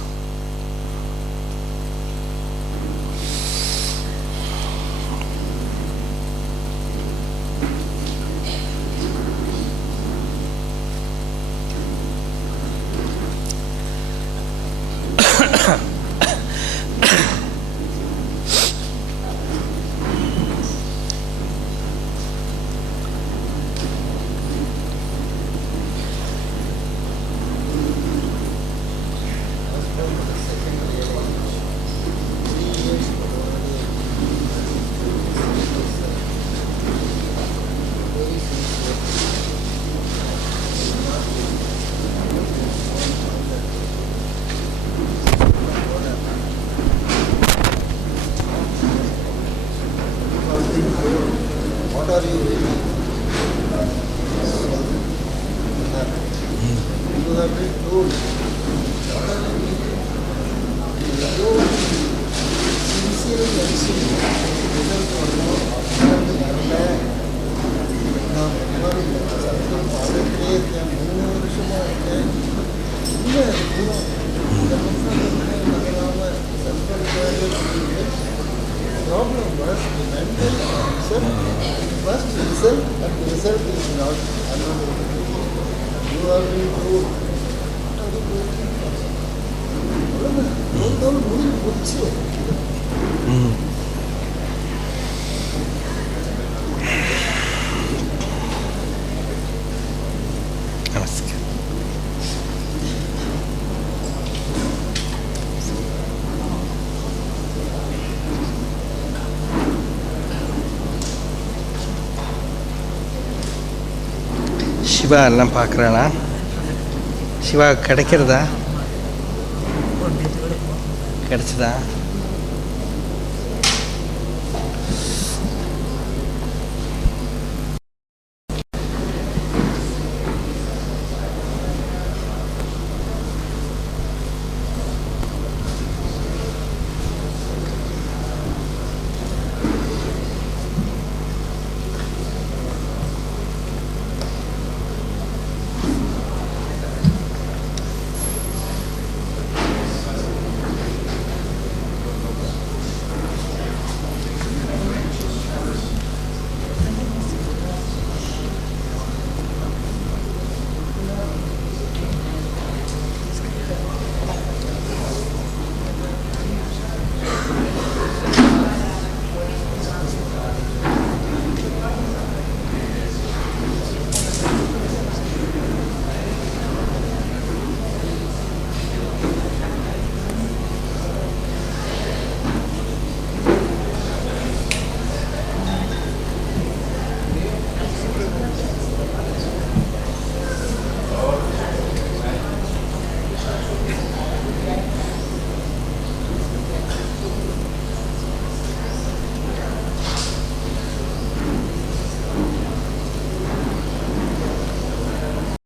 Siva எல்லாம் பார்க்குறானா? சிவா கிடைக்கிறதா? கிடைச்சதா?